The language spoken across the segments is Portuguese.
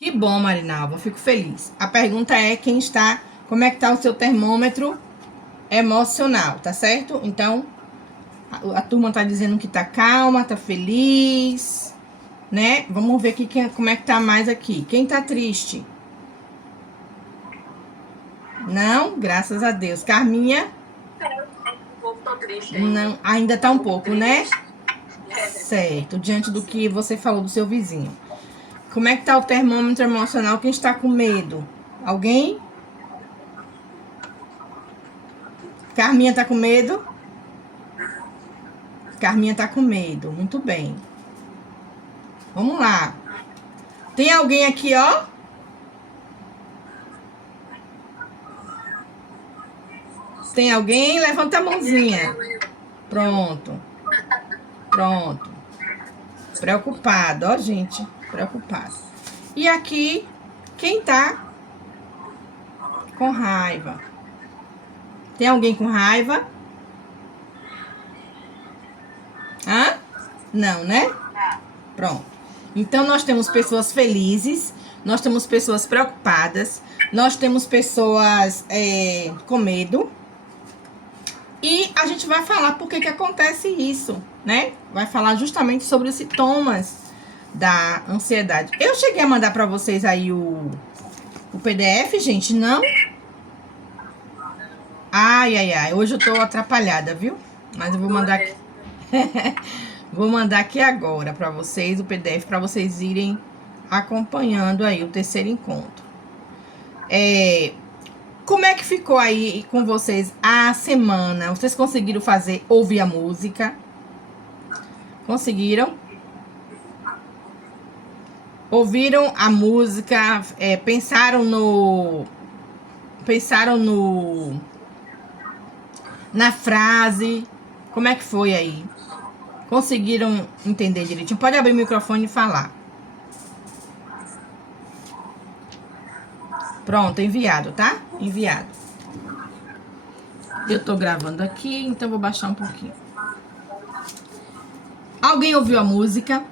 Que bom, Marinalva, fico feliz. A pergunta é como é que tá o seu termômetro emocional, tá certo? Então, a turma tá dizendo que tá calma, tá feliz, né? Vamos ver aqui como é que tá mais aqui. Quem tá triste? Não, graças a Deus. Carminha? Um pouco tô triste não, ainda tá um pouco, né? Certo, diante do que você falou do seu vizinho. Como é que tá o termômetro emocional? Quem está com medo? Alguém? Carminha tá com medo? Carminha tá com medo. Muito bem. Vamos lá. Tem alguém aqui, ó? Tem alguém? Levanta a mãozinha. Pronto. Pronto. Preocupado, ó, gente. Preocupado. E aqui, quem tá com raiva? Tem alguém com raiva? Hã? Não, né? Pronto. Então, nós temos pessoas felizes, nós temos pessoas preocupadas, nós temos pessoas com medo. E a gente vai falar por que acontece isso, né? Vai falar justamente sobre os sintomas da ansiedade. Eu cheguei a mandar para vocês aí o PDF, gente, não? Ai, hoje eu tô atrapalhada, viu? Mas eu vou mandar aqui. Vou mandar aqui agora para vocês o PDF para vocês irem acompanhando aí o terceiro encontro. Como é que ficou aí com vocês a semana? Vocês conseguiram ouvir a música? Conseguiram? Ouviram a música? Pensaram na frase? Como é que foi aí? Conseguiram entender direitinho? Pode abrir o microfone e falar. Pronto, enviado, tá? Enviado. Eu tô gravando aqui, então vou baixar um pouquinho. Alguém ouviu a música?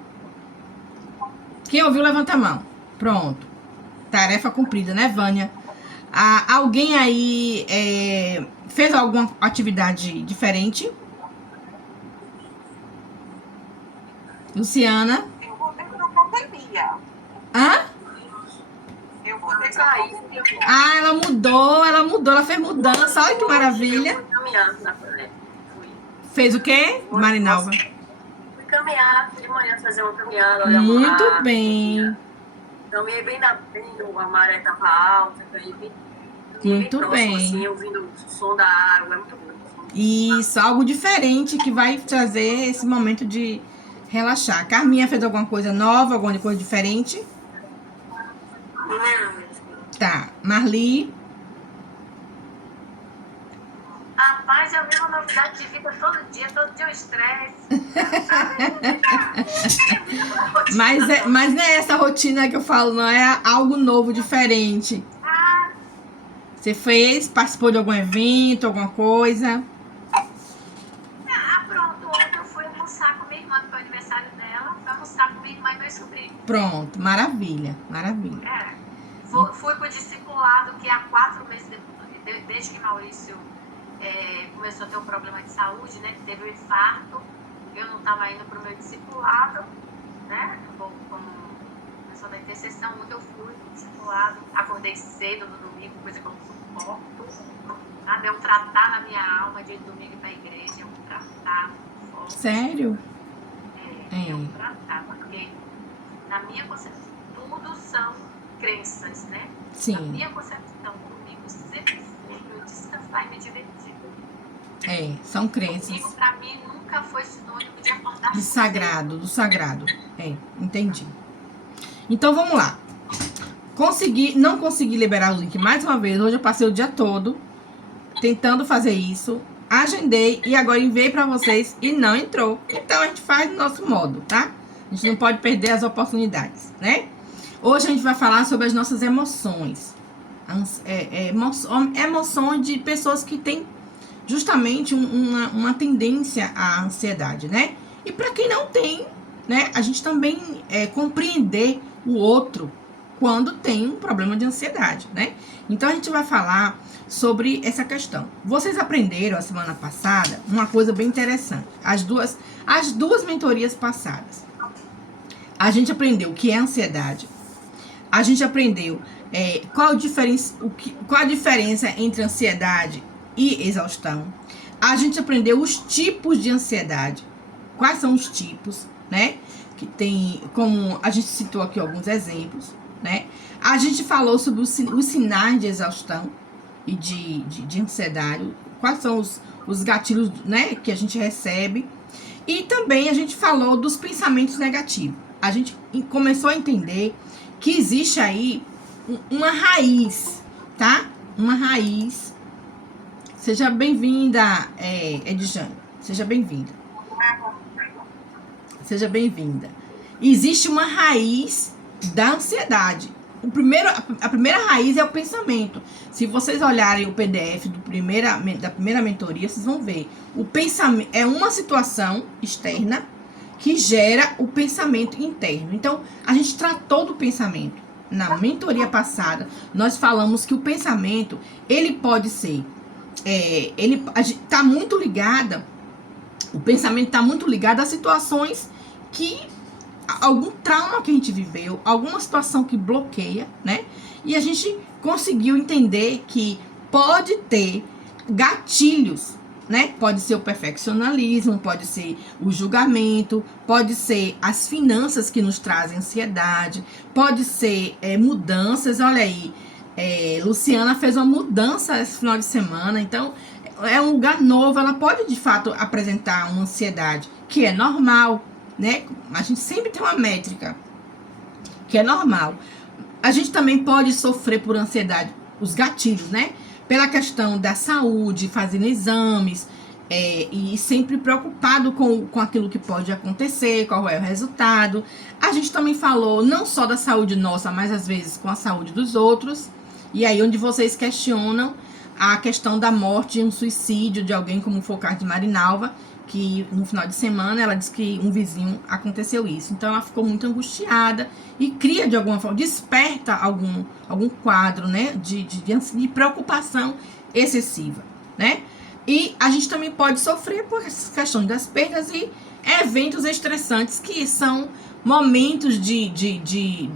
Quem ouviu, levanta a mão. Pronto. Tarefa cumprida, né, Vânia? Alguém aí fez alguma atividade diferente? Luciana? Eu vou ter que na academia. Hã? Eu vou ter que sair. Ela mudou, ela fez mudança, olha que maravilha. Fui caminhar na praia. Fez o quê, Marinalva? Fui caminhar, fui de manhã fazer uma caminhada, olhar Muito o mar, bem. Caminhei bem a maré tava alta, caí Muito próximo, bem. assim, ouvindo o som da água, é muito bom. Isso, algo diferente que vai trazer esse momento de relaxar. Carminha fez alguma coisa nova, alguma coisa diferente? Não. Tá. Marli? Rapaz, eu vi uma novidade de vida todo dia o estresse. Mas não é essa rotina que eu falo, não. É algo novo, diferente. Você participou de algum evento, alguma coisa? Pronto, ontem eu fui almoçar com minha irmã, que foi o aniversário dela. Fui almoçar com minha irmã e meu sobrinho. Pronto, maravilha, maravilha. Fui pro discipulado, que há 4 meses, desde que Maurício começou a ter um problema de saúde, né? Que teve um infarto. Eu não estava indo pro meu discipulado, né? Como pessoa da intercessão, ontem eu fui pro discipulado. Acordei cedo no domingo, coisa que eu não suporto. Nada, é um tratar na minha alma, dia de domingo ir pra igreja, é um tratar forte. Sério? É um tratar, porque na minha concepção, tudo são crenças, né? Sim. Na minha concepção, comigo sempre foi eu descansar e me divertir. São crenças. Comigo, pra mim, nunca foi sinônimo de acordar do sagrado. Entendi. Então, vamos lá. Não consegui liberar o link mais uma vez. Hoje eu passei o dia todo tentando fazer isso. Agendei e agora enviei pra vocês e não entrou. Então, a gente faz do nosso modo, tá? A gente não pode perder as oportunidades, né? Hoje a gente vai falar sobre as nossas emoções. Emoções de pessoas que têm justamente uma tendência à ansiedade, né? E para quem não tem, né? A gente também compreender o outro, quando tem um problema de ansiedade, né? Então a gente vai falar sobre essa questão. Vocês aprenderam a semana passada uma coisa bem interessante. As duas mentorias passadas. A gente aprendeu o que é ansiedade. A gente aprendeu qual a diferença entre ansiedade e exaustão. A gente aprendeu os tipos de ansiedade. Quais são os tipos, né? Que tem, como a gente citou aqui alguns exemplos, né? A gente falou sobre os sinais de exaustão e de ansiedade. Quais são os gatilhos, né, que a gente recebe. E também a gente falou dos pensamentos negativos. A gente começou a entender que existe aí uma raiz, tá? Uma raiz. Seja bem-vinda, Edjane. Seja bem-vinda. Seja bem-vinda. Existe uma raiz da ansiedade. A primeira raiz é o pensamento. Se vocês olharem o PDF da primeira mentoria, vocês vão ver. O pensamento é uma situação externa que gera o pensamento interno. Então, a gente tratou do pensamento. Na mentoria passada, nós falamos que o pensamento, ele pode ser... está muito ligada... O pensamento está muito ligado a situações que... algum trauma que a gente viveu, alguma situação que bloqueia, né? E a gente conseguiu entender que pode ter gatilhos, né? Pode ser o perfeccionismo, pode ser o julgamento, pode ser as finanças que nos trazem ansiedade, pode ser mudanças. Olha aí, Luciana fez uma mudança esse final de semana, então é um lugar novo, ela pode de fato apresentar uma ansiedade, que é normal, né? A gente sempre tem uma métrica que é normal. A gente também pode sofrer por ansiedade, os gatilhos, né? Pela questão da saúde, fazendo exames, e sempre preocupado com aquilo que pode acontecer, qual é o resultado. A gente também falou não só da saúde nossa, mas às vezes com a saúde dos outros. E aí onde vocês questionam a questão da morte, um suicídio de alguém, como foi o caso de Marinalva, que no final de semana ela disse que um vizinho aconteceu isso. Então ela ficou muito angustiada e cria de alguma forma, desperta algum quadro, né, de preocupação excessiva, né? E a gente também pode sofrer por essa questão das perdas e eventos estressantes, que são momentos de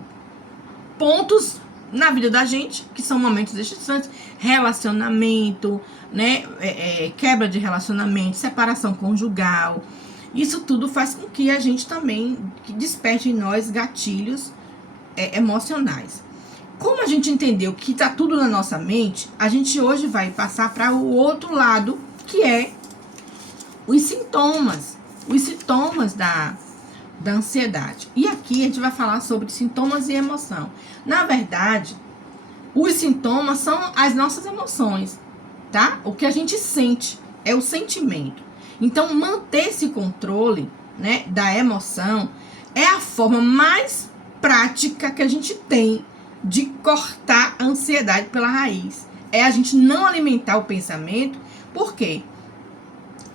pontos na vida da gente, que são momentos estressantes, relacionamento, né, quebra de relacionamento, separação conjugal. Isso tudo faz com que a gente também desperte em nós gatilhos emocionais. Como a gente entendeu que tá tudo na nossa mente, a gente hoje vai passar para o outro lado, que é os sintomas da ansiedade. E aqui a gente vai falar sobre sintomas e emoção. Na verdade, os sintomas são as nossas emoções, tá? O que a gente sente é o sentimento. Então, manter esse controle, né, da emoção é a forma mais prática que a gente tem de cortar a ansiedade pela raiz. É a gente não alimentar o pensamento. Por quê?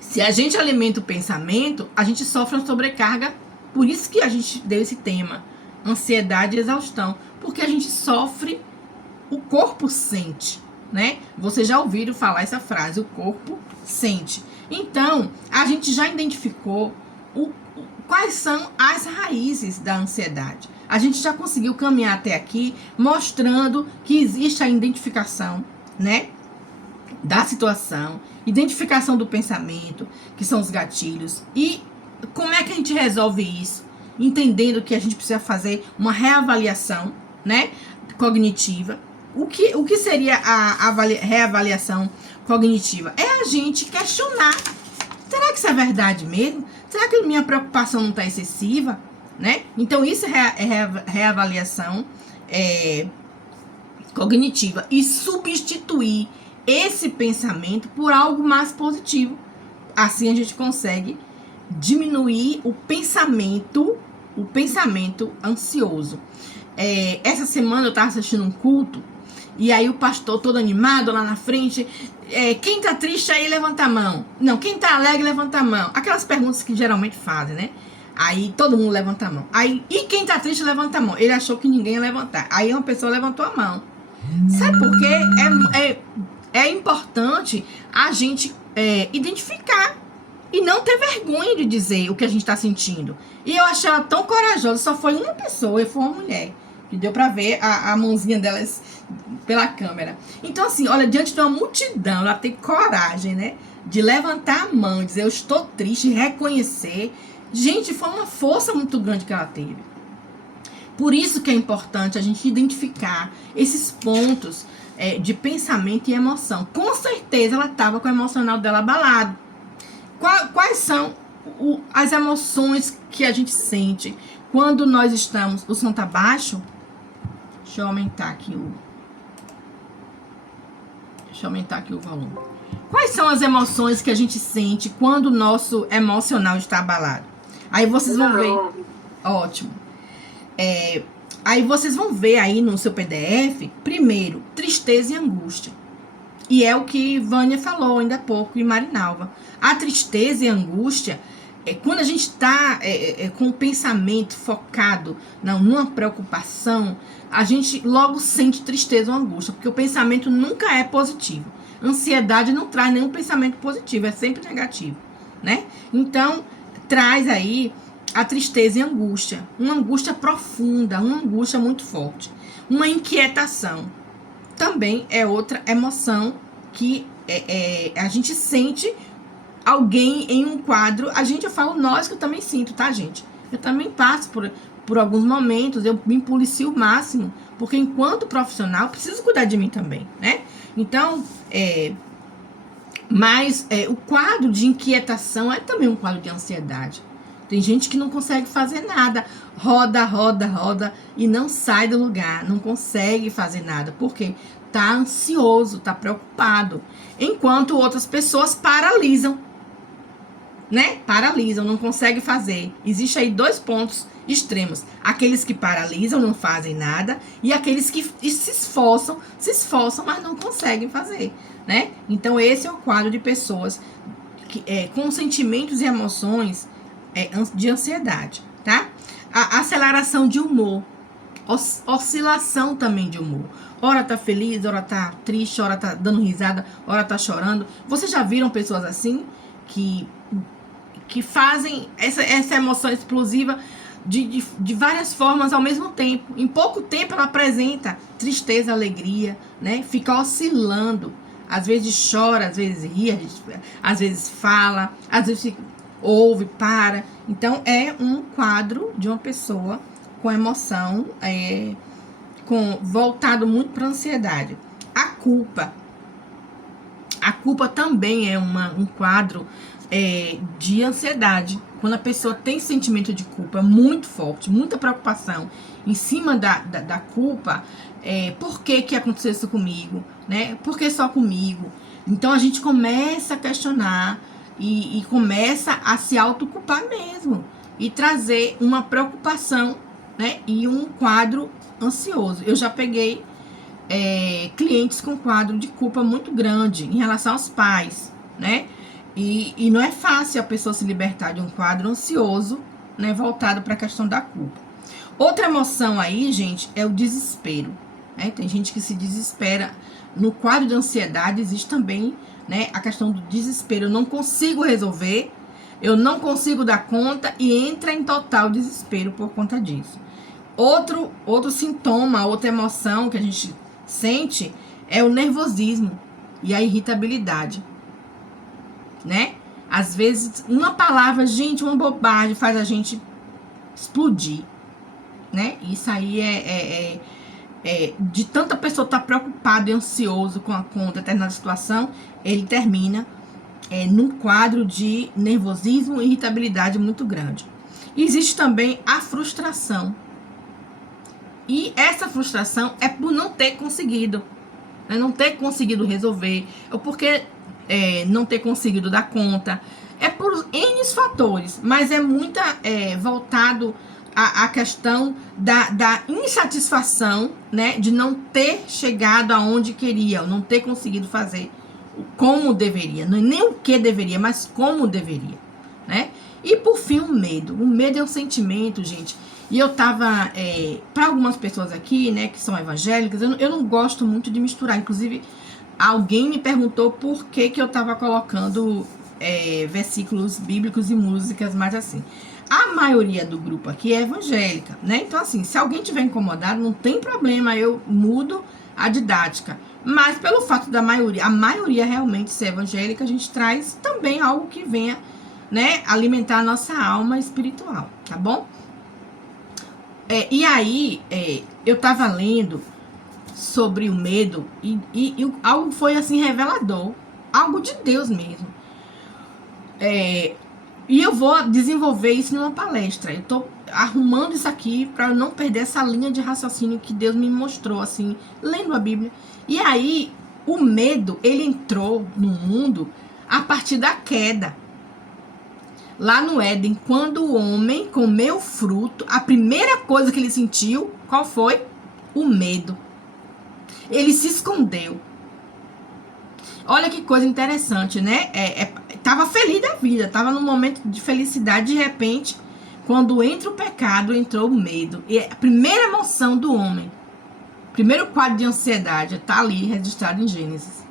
Se a gente alimenta o pensamento, a gente sofre uma sobrecarga. Por isso que a gente deu esse tema, ansiedade e exaustão. Porque a gente sofre, o corpo sente, né? Vocês já ouviram falar essa frase, o corpo sente. Então, a gente já identificou quais são as raízes da ansiedade. A gente já conseguiu caminhar até aqui, mostrando que existe a identificação, né, da situação, identificação do pensamento, que são os gatilhos. E como é que a gente resolve isso? Entendendo que a gente precisa fazer uma reavaliação, né, cognitiva. O que seria a reavaliação cognitiva? É a gente questionar. Será que isso é verdade mesmo? Será que minha preocupação não está excessiva? Né? Então, isso é reavaliação cognitiva. E substituir esse pensamento por algo mais positivo. Assim, a gente consegue diminuir o pensamento ansioso. Essa semana eu estava assistindo um culto, e aí o pastor todo animado lá na frente, quem tá triste aí, levanta a mão. Não, quem tá alegre, levanta a mão. Aquelas perguntas que geralmente fazem, né? Aí todo mundo levanta a mão. Aí, e quem tá triste levanta a mão. Ele achou que ninguém ia levantar. Aí uma pessoa levantou a mão. Sabe por quê? É importante a gente identificar e não ter vergonha de dizer o que a gente tá sentindo. E eu achei ela tão corajosa. Só foi uma pessoa, e foi uma mulher. Que deu pra ver a mãozinha delas pela câmera. Então, assim, olha, diante de uma multidão, ela tem coragem, né? De levantar a mão, dizer eu estou triste, reconhecer. Gente, foi uma força muito grande que ela teve. Por isso que é importante a gente identificar esses pontos de pensamento e emoção. Com certeza ela estava com o emocional dela abalado. Quais são as emoções que a gente sente quando nós estamos... O som tá baixo? Deixa eu aumentar aqui o volume. Quais são as emoções que a gente sente quando o nosso emocional está abalado? Aí vocês vão ver. Ótimo. Aí vocês vão ver aí no seu PDF, primeiro, tristeza e angústia. E é o que Vânia falou ainda há pouco, e Marinalva. A tristeza e a angústia, quando a gente está com o pensamento focado numa preocupação, a gente logo sente tristeza ou angústia, porque o pensamento nunca é positivo. Ansiedade não traz nenhum pensamento positivo, é sempre negativo, né? Então, traz aí a tristeza e a angústia. Uma angústia profunda, uma angústia muito forte. Uma inquietação. Também é outra emoção que a gente sente alguém em um quadro. Eu falo nós, que eu também sinto, tá, gente? Eu também passo por alguns momentos, eu me policio o máximo, porque enquanto profissional, preciso cuidar de mim também, né? Então, mas o quadro de inquietação é também um quadro de ansiedade. Tem gente que não consegue fazer nada, roda e não sai do lugar, não consegue fazer nada, porque tá ansioso, tá preocupado, enquanto outras pessoas paralisam, né? Paralisam, não conseguem fazer. Existe aí dois pontos extremos: aqueles que paralisam, não fazem nada, e aqueles que se esforçam, mas não conseguem fazer, né? Então esse é o quadro de pessoas com sentimentos e emoções de ansiedade, tá? A aceleração de humor, oscilação também de humor. Ora tá feliz, ora tá triste, ora tá dando risada, ora tá chorando. Vocês já viram pessoas assim que fazem essa emoção explosiva de várias formas ao mesmo tempo? Em pouco tempo ela apresenta tristeza, alegria, né? Fica oscilando. Às vezes chora, às vezes ri, às vezes fala, às vezes ouve, para. Então é um quadro de uma pessoa com emoção voltado muito para a ansiedade. A culpa também é um quadro de ansiedade. Quando a pessoa tem sentimento de culpa muito forte, muita preocupação em cima da culpa, por que aconteceu isso comigo, né? Por que só comigo? Então a gente começa a questionar e começa a se autoculpar mesmo e trazer uma preocupação, né? E um quadro ansioso. Eu já peguei clientes com quadro de culpa muito grande em relação aos pais, né? E não é fácil a pessoa se libertar de um quadro ansioso, né, voltado para a questão da culpa. Outra emoção aí, gente, é o desespero, né? Tem gente que se desespera. No quadro de ansiedade existe também, né, a questão do desespero. Eu não consigo resolver, eu não consigo dar conta, e entra em total desespero por conta disso. Outro sintoma, outra emoção que a gente sente é o nervosismo e a irritabilidade, né? Às vezes, uma palavra, gente, uma bobagem faz a gente explodir, né? Isso aí de tanta pessoa estar preocupada e ansioso com determinada situação, ele termina num quadro de nervosismo e irritabilidade muito grande. E existe também a frustração. E essa frustração é por não ter conseguido, né? Não ter conseguido resolver, ou porque não ter conseguido dar conta. É por N fatores, mas é muito voltado à questão da insatisfação, né? De não ter chegado aonde queria, ou não ter conseguido fazer como deveria. Não é nem o que deveria, mas como deveria, né? E por fim, o medo. O medo é um sentimento, gente. E eu tava, para algumas pessoas aqui, né, que são evangélicas, eu não gosto muito de misturar. Inclusive, alguém me perguntou por que eu tava colocando versículos bíblicos e músicas, mas assim, a maioria do grupo aqui é evangélica, né? Então, assim, se alguém tiver incomodado, não tem problema, eu mudo a didática. Mas pelo fato da maioria, a maioria realmente ser evangélica, a gente traz também algo que venha, né, alimentar a nossa alma espiritual, tá bom? E aí, eu tava lendo sobre o medo e algo foi assim revelador, algo de Deus mesmo. E eu vou desenvolver isso numa palestra. Eu tô arrumando isso aqui para eu não perder essa linha de raciocínio que Deus me mostrou, assim, lendo a Bíblia. E aí, o medo, ele entrou no mundo a partir da queda. Lá no Éden, quando o homem comeu o fruto, a primeira coisa que ele sentiu, qual foi? O medo. Ele se escondeu. Olha que coisa interessante, né? Tava feliz da vida, tava num momento de felicidade, de repente, quando entra o pecado, entrou o medo. E a primeira emoção do homem, primeiro quadro de ansiedade, tá ali registrado em Gênesis.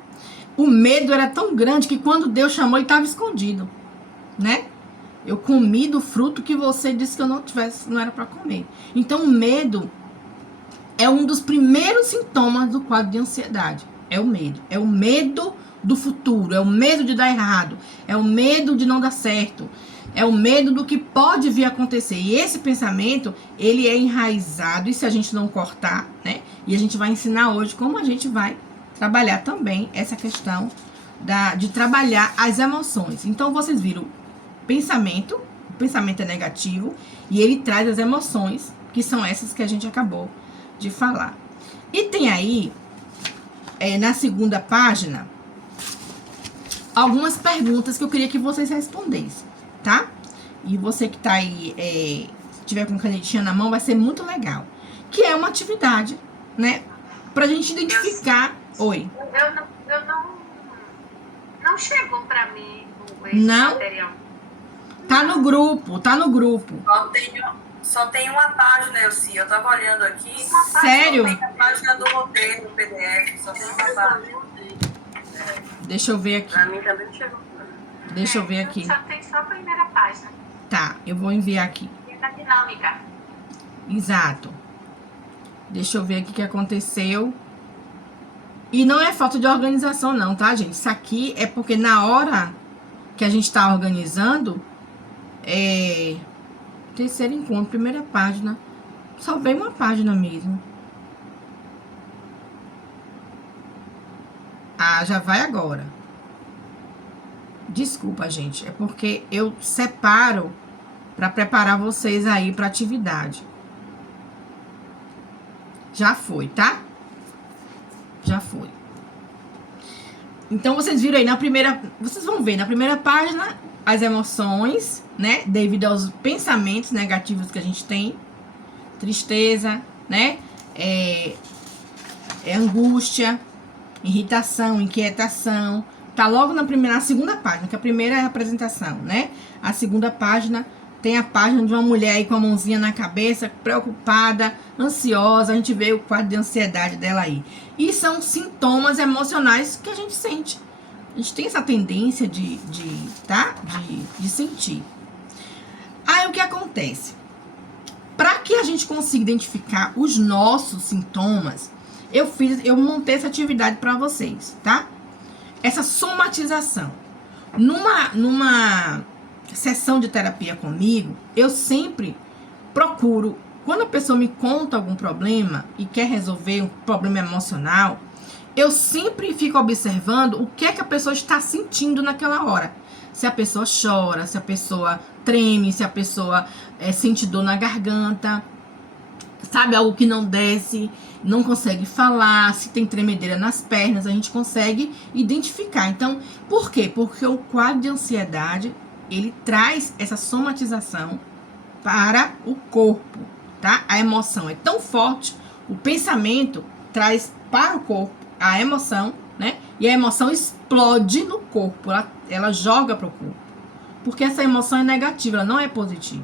O medo era tão grande que quando Deus chamou, ele estava escondido, né? Eu comi do fruto que você disse que eu não era para comer. Então, o medo é um dos primeiros sintomas do quadro de ansiedade. É o medo. É o medo do futuro. É o medo de dar errado. É o medo de não dar certo. É o medo do que pode vir a acontecer. E esse pensamento, ele é enraizado. E se a gente não cortar, né? E a gente vai ensinar hoje como a gente vai trabalhar também essa questão de trabalhar as emoções. Então, vocês viram pensamento. O pensamento é negativo. E ele traz as emoções, que são essas que a gente acabou de falar. E tem aí, na segunda página, algumas perguntas que eu queria que vocês respondessem, tá? E você que tá aí, se tiver com canetinha na mão, vai ser muito legal. Que é uma atividade, né? Pra gente identificar... Oi. Não chegou pra mim esse Não? material. Tá no grupo, tá no grupo. Só tem uma página, Elci. Eu tava olhando aqui. Sério? Só tem a página do roteiro, do PDF. Só tem uma página. Deixa eu ver aqui. Pra mim também não chegou. Deixa eu ver aqui. Só tem só a primeira página. Tá, eu vou enviar aqui. E da dinâmica. Exato. Deixa eu ver aqui o que aconteceu. E não é falta de organização não, tá, gente? Isso aqui é porque na hora que a gente tá organizando, terceiro encontro, primeira página. Só veio uma página mesmo. Ah, já vai agora. Desculpa, gente. É porque eu separo para preparar vocês aí para atividade. Já foi, tá? Já foi. Então, vocês viram aí na primeira... Vocês vão ver na primeira página as emoções, né? Devido aos pensamentos negativos que a gente tem. Tristeza, né? Angústia, irritação, inquietação. Tá logo na segunda página, que a primeira é a apresentação, né? A segunda página tem a página de uma mulher aí com a mãozinha na cabeça, preocupada, ansiosa. A gente vê o quadro de ansiedade dela aí. E são sintomas emocionais que a gente sente. A gente tem essa tendência de sentir. Aí o que acontece? Para que a gente consiga identificar os nossos sintomas, eu montei essa atividade para vocês, tá? Essa somatização. Numa sessão de terapia comigo, eu sempre procuro, quando a pessoa me conta algum problema e quer resolver um problema emocional, eu sempre fico observando o que é que a pessoa está sentindo naquela hora. Se a pessoa chora, se a pessoa treme, se a pessoa sente dor na garganta, sabe, algo que não desce, não consegue falar, se tem tremedeira nas pernas, a gente consegue identificar. Então, por quê? Porque o quadro de ansiedade, ele traz essa somatização para o corpo, tá? A emoção é tão forte, o pensamento traz para o corpo a emoção, né? E a emoção explode no corpo, ela joga para o corpo. porque essa emoção é negativa, ela não é positiva,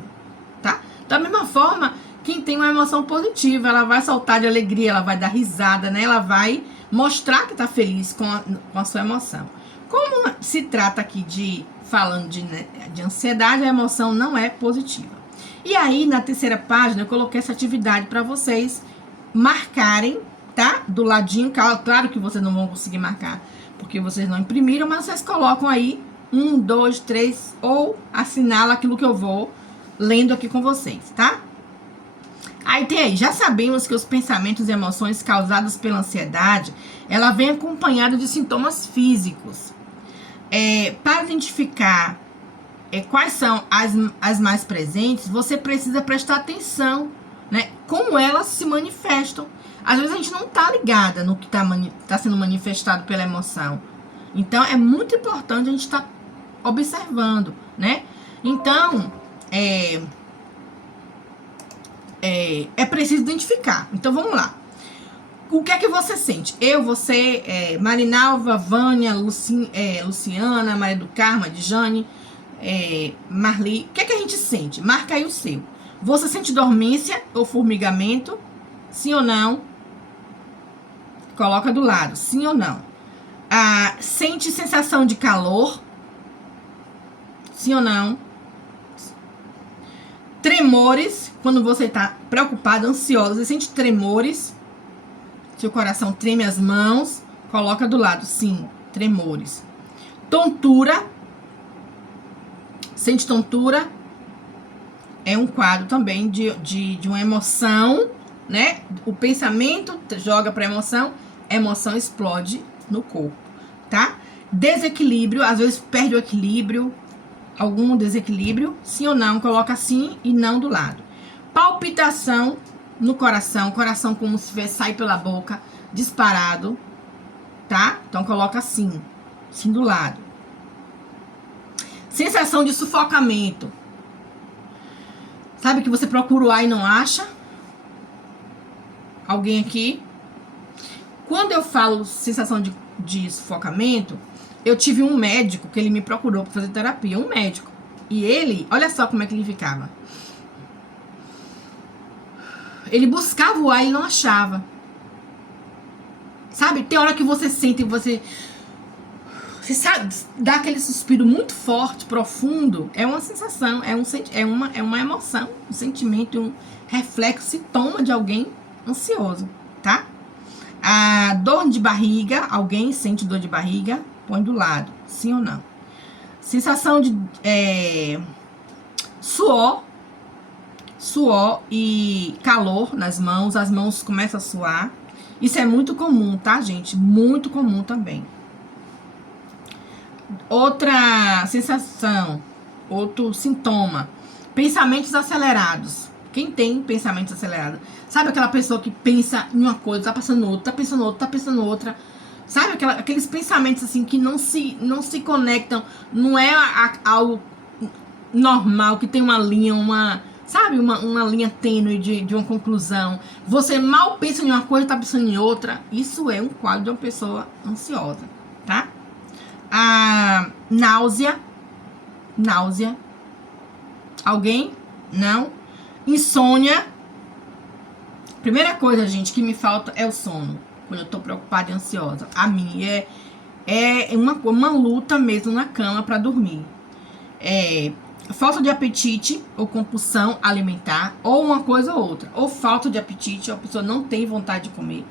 tá? Da mesma forma, quem tem uma emoção positiva, ela vai saltar de alegria, ela vai dar risada, né? Ela vai mostrar que tá feliz com a sua emoção. Como se trata aqui falando de ansiedade, a emoção não é positiva. E aí, na terceira página, eu coloquei essa atividade para vocês marcarem, tá? Do ladinho, claro que vocês não vão conseguir marcar, porque vocês não imprimiram, mas vocês colocam aí 1, 2, 3, ou assinala aquilo que eu vou lendo aqui com vocês, tá? Aí tem aí, já sabemos que os pensamentos e emoções causados pela ansiedade, ela vem acompanhada de sintomas físicos. Para identificar quais são as mais presentes, você precisa prestar atenção, né? Como elas se manifestam. Às vezes a gente não tá ligada no que tá sendo manifestado pela emoção. Então, é muito importante a gente estar observando, né? Então, é preciso identificar. Então, vamos lá. O que é que você sente? Eu, você, Marinalva, Vânia, Luciana, Maria do Carmo, Adjane, Marli. O que é que a gente sente? Marca aí o seu. Você sente dormência ou formigamento? Sim ou não? Coloca do lado. Sim ou não? Sente sensação de calor? Sim ou não? Tremores, quando você está preocupado, ansioso, você sente tremores? Seu coração treme as mãos, coloca do lado, sim, tremores. Tontura, sente tontura? É um quadro também de uma emoção, né? O pensamento joga para a emoção explode no corpo, tá? Desequilíbrio, às vezes perde o equilíbrio, algum desequilíbrio, sim ou não, coloca sim e não do lado. Palpitação no coração como se sair pela boca, disparado, tá? Então coloca sim do lado. Sensação de sufocamento. Sabe que você procura o ar e não acha? Alguém aqui? Quando eu falo sensação de sufocamento, eu tive um médico que ele me procurou para fazer terapia, um médico. E ele, olha só como é que ele ficava. Ele buscava o ar e não achava. Sabe? Tem hora que você sente, você sabe, dá aquele suspiro muito forte, profundo. É uma sensação, é uma emoção, um sentimento, um reflexo, sintoma de alguém ansioso, tá? A dor de barriga, alguém sente dor de barriga, põe do lado, sim ou não? Sensação de suor e calor nas mãos, as mãos começam a suar. Isso é muito comum, tá, gente? Muito comum também. Outra sensação, outro sintoma, pensamentos acelerados. Quem tem pensamentos acelerados? Sabe aquela pessoa que pensa em uma coisa, tá pensando outra, tá pensando outra, tá pensando outra. Sabe aqueles pensamentos assim que não se conectam, não é algo normal, que tem uma linha, sabe, uma linha tênue de uma conclusão. Você mal pensa em uma coisa, tá pensando em outra. Isso é um quadro de uma pessoa ansiosa, tá? A náusea. Alguém? Não? Insônia. Primeira coisa, gente, que me falta é o sono. Quando eu tô preocupada e ansiosa. A minha é uma luta mesmo na cama para dormir. Falta de apetite ou compulsão alimentar, ou uma coisa ou outra. Ou falta de apetite, a pessoa não tem vontade de comer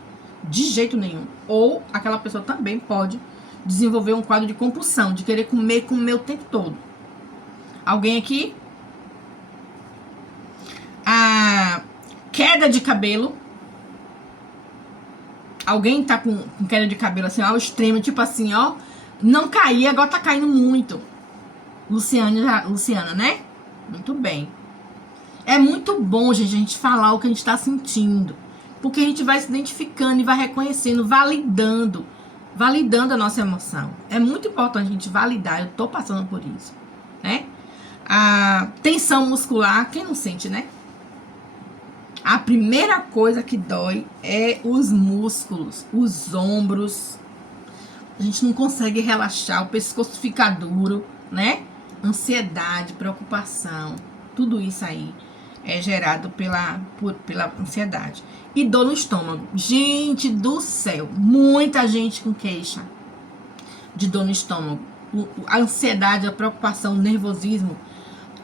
de jeito nenhum. Ou aquela pessoa também pode desenvolver um quadro de compulsão, de querer comer o tempo todo. Alguém aqui? A queda de cabelo. Alguém tá com queda de cabelo assim, ao extremo, tipo assim, ó. Não caía, agora tá caindo muito. Luciana, né? Muito bem. É muito bom, gente, a gente falar o que a gente tá sentindo. Porque a gente vai se identificando e vai reconhecendo, validando a nossa emoção. É muito importante a gente validar. Eu tô passando por isso, né? A tensão muscular, quem não sente, né? A primeira coisa que dói é os músculos, os ombros. A gente não consegue relaxar, o pescoço fica duro, né? ansiedade, preocupação, tudo isso aí é gerado pela ansiedade. E dor no estômago. Gente do céu, muita gente com queixa de dor no estômago. A ansiedade, a preocupação, o nervosismo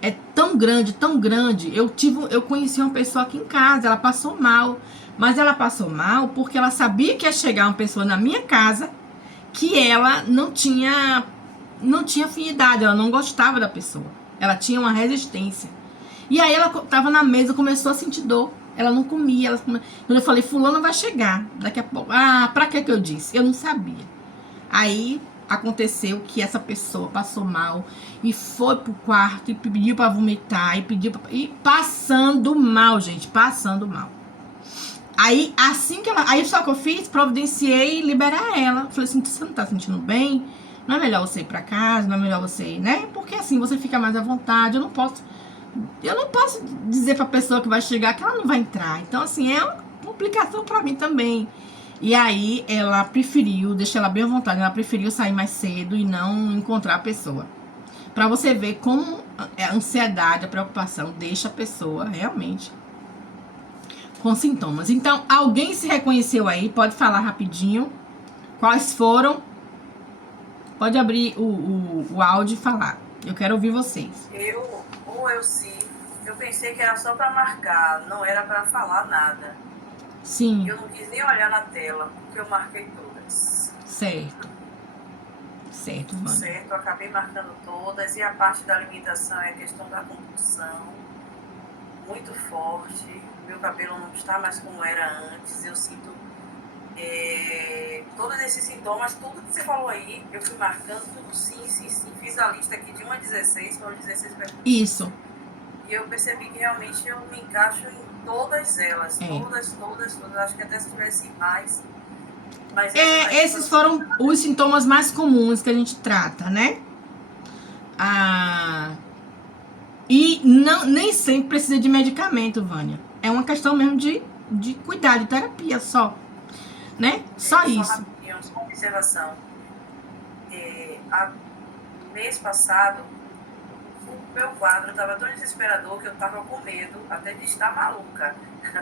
é tão grande, tão grande. Eu conheci uma pessoa aqui em casa, ela passou mal. Mas ela passou mal porque ela sabia que ia chegar uma pessoa na minha casa que ela não tinha afinidade, ela não gostava da pessoa. Ela tinha uma resistência. E aí ela tava na mesa, começou a sentir dor. Ela não comia. Quando eu falei, fulano vai chegar daqui a pouco. Ah, pra que eu disse? Eu não sabia. Aí aconteceu que essa pessoa passou mal e foi pro quarto e pediu pra vomitar e passando mal, gente, passando mal. Aí, assim que ela... Aí, só que eu fiz, providenciei liberar ela. Falei assim, você não tá sentindo bem? Não é melhor você ir pra casa, não é melhor você ir, né? Porque assim, você fica mais à vontade. Eu não posso dizer pra pessoa que vai chegar que ela não vai entrar. Então, assim, é uma complicação pra mim também. E aí, ela preferiu, deixei ela bem à vontade, ela preferiu sair mais cedo e não encontrar a pessoa. Pra você ver como a ansiedade, a preocupação deixa a pessoa realmente com sintomas. Então, alguém se reconheceu aí? Pode falar rapidinho. Quais foram? Pode abrir o áudio e falar. Eu quero ouvir vocês. Eu pensei que era só para marcar, não era para falar nada. Sim. Eu não quis nem olhar na tela, porque eu marquei todas. Certo. Certo, Vânia. Certo, eu acabei marcando todas. E a parte da limitação é a questão da compulsão. Muito forte. Meu cabelo não está mais como era antes. Eu sinto todos esses sintomas, tudo que você falou aí, eu fui marcando, tudo sim. Fiz a lista aqui de 1 a 16, foram 16 perguntas. Isso. E eu percebi que realmente eu me encaixo em todas elas. Todas. Acho que até se tivesse mais. Mas esses foram os sintomas mais comuns que a gente trata, né? E nem sempre precisa de medicamento, Vânia. É uma questão mesmo de cuidar, de terapia só. Né? Só isso. Rapidinho, só uma observação. Mês passado, o meu quadro estava tão desesperador que eu estava com medo até de estar maluca.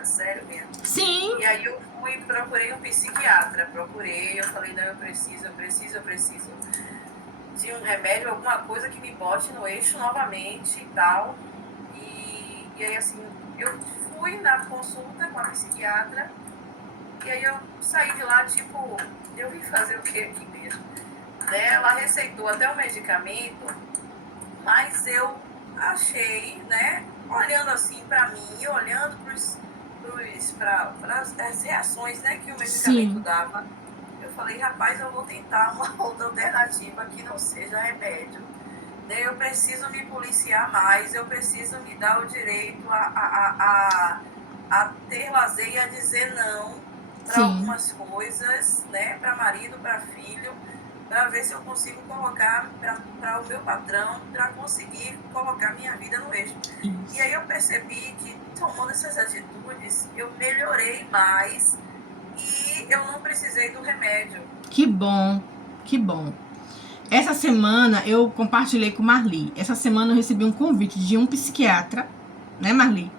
Sério mesmo. Sim. E aí eu procurei um psiquiatra. Eu falei, não, eu preciso de um remédio, alguma coisa que me bote no eixo novamente e tal. E aí, assim, eu fui na consulta com a psiquiatra e aí eu saí de lá, tipo, eu vim fazer o que aqui mesmo? Ela receitou até o medicamento, mas eu achei, né, olhando assim pra mim, olhando para as reações, né, que o medicamento dava, eu falei, rapaz, eu vou tentar uma outra alternativa que não seja remédio. Eu preciso me policiar mais, eu preciso me dar o direito a ter lazer e a dizer não para algumas coisas, né, para marido, para filho, para ver se eu consigo colocar para o meu patrão, para conseguir colocar minha vida no eixo. E aí eu percebi que tomando essas atitudes, eu melhorei mais e eu não precisei do remédio. Que bom, que bom. Essa semana eu compartilhei com Marli. Essa semana eu recebi um convite de um psiquiatra, né, Marli?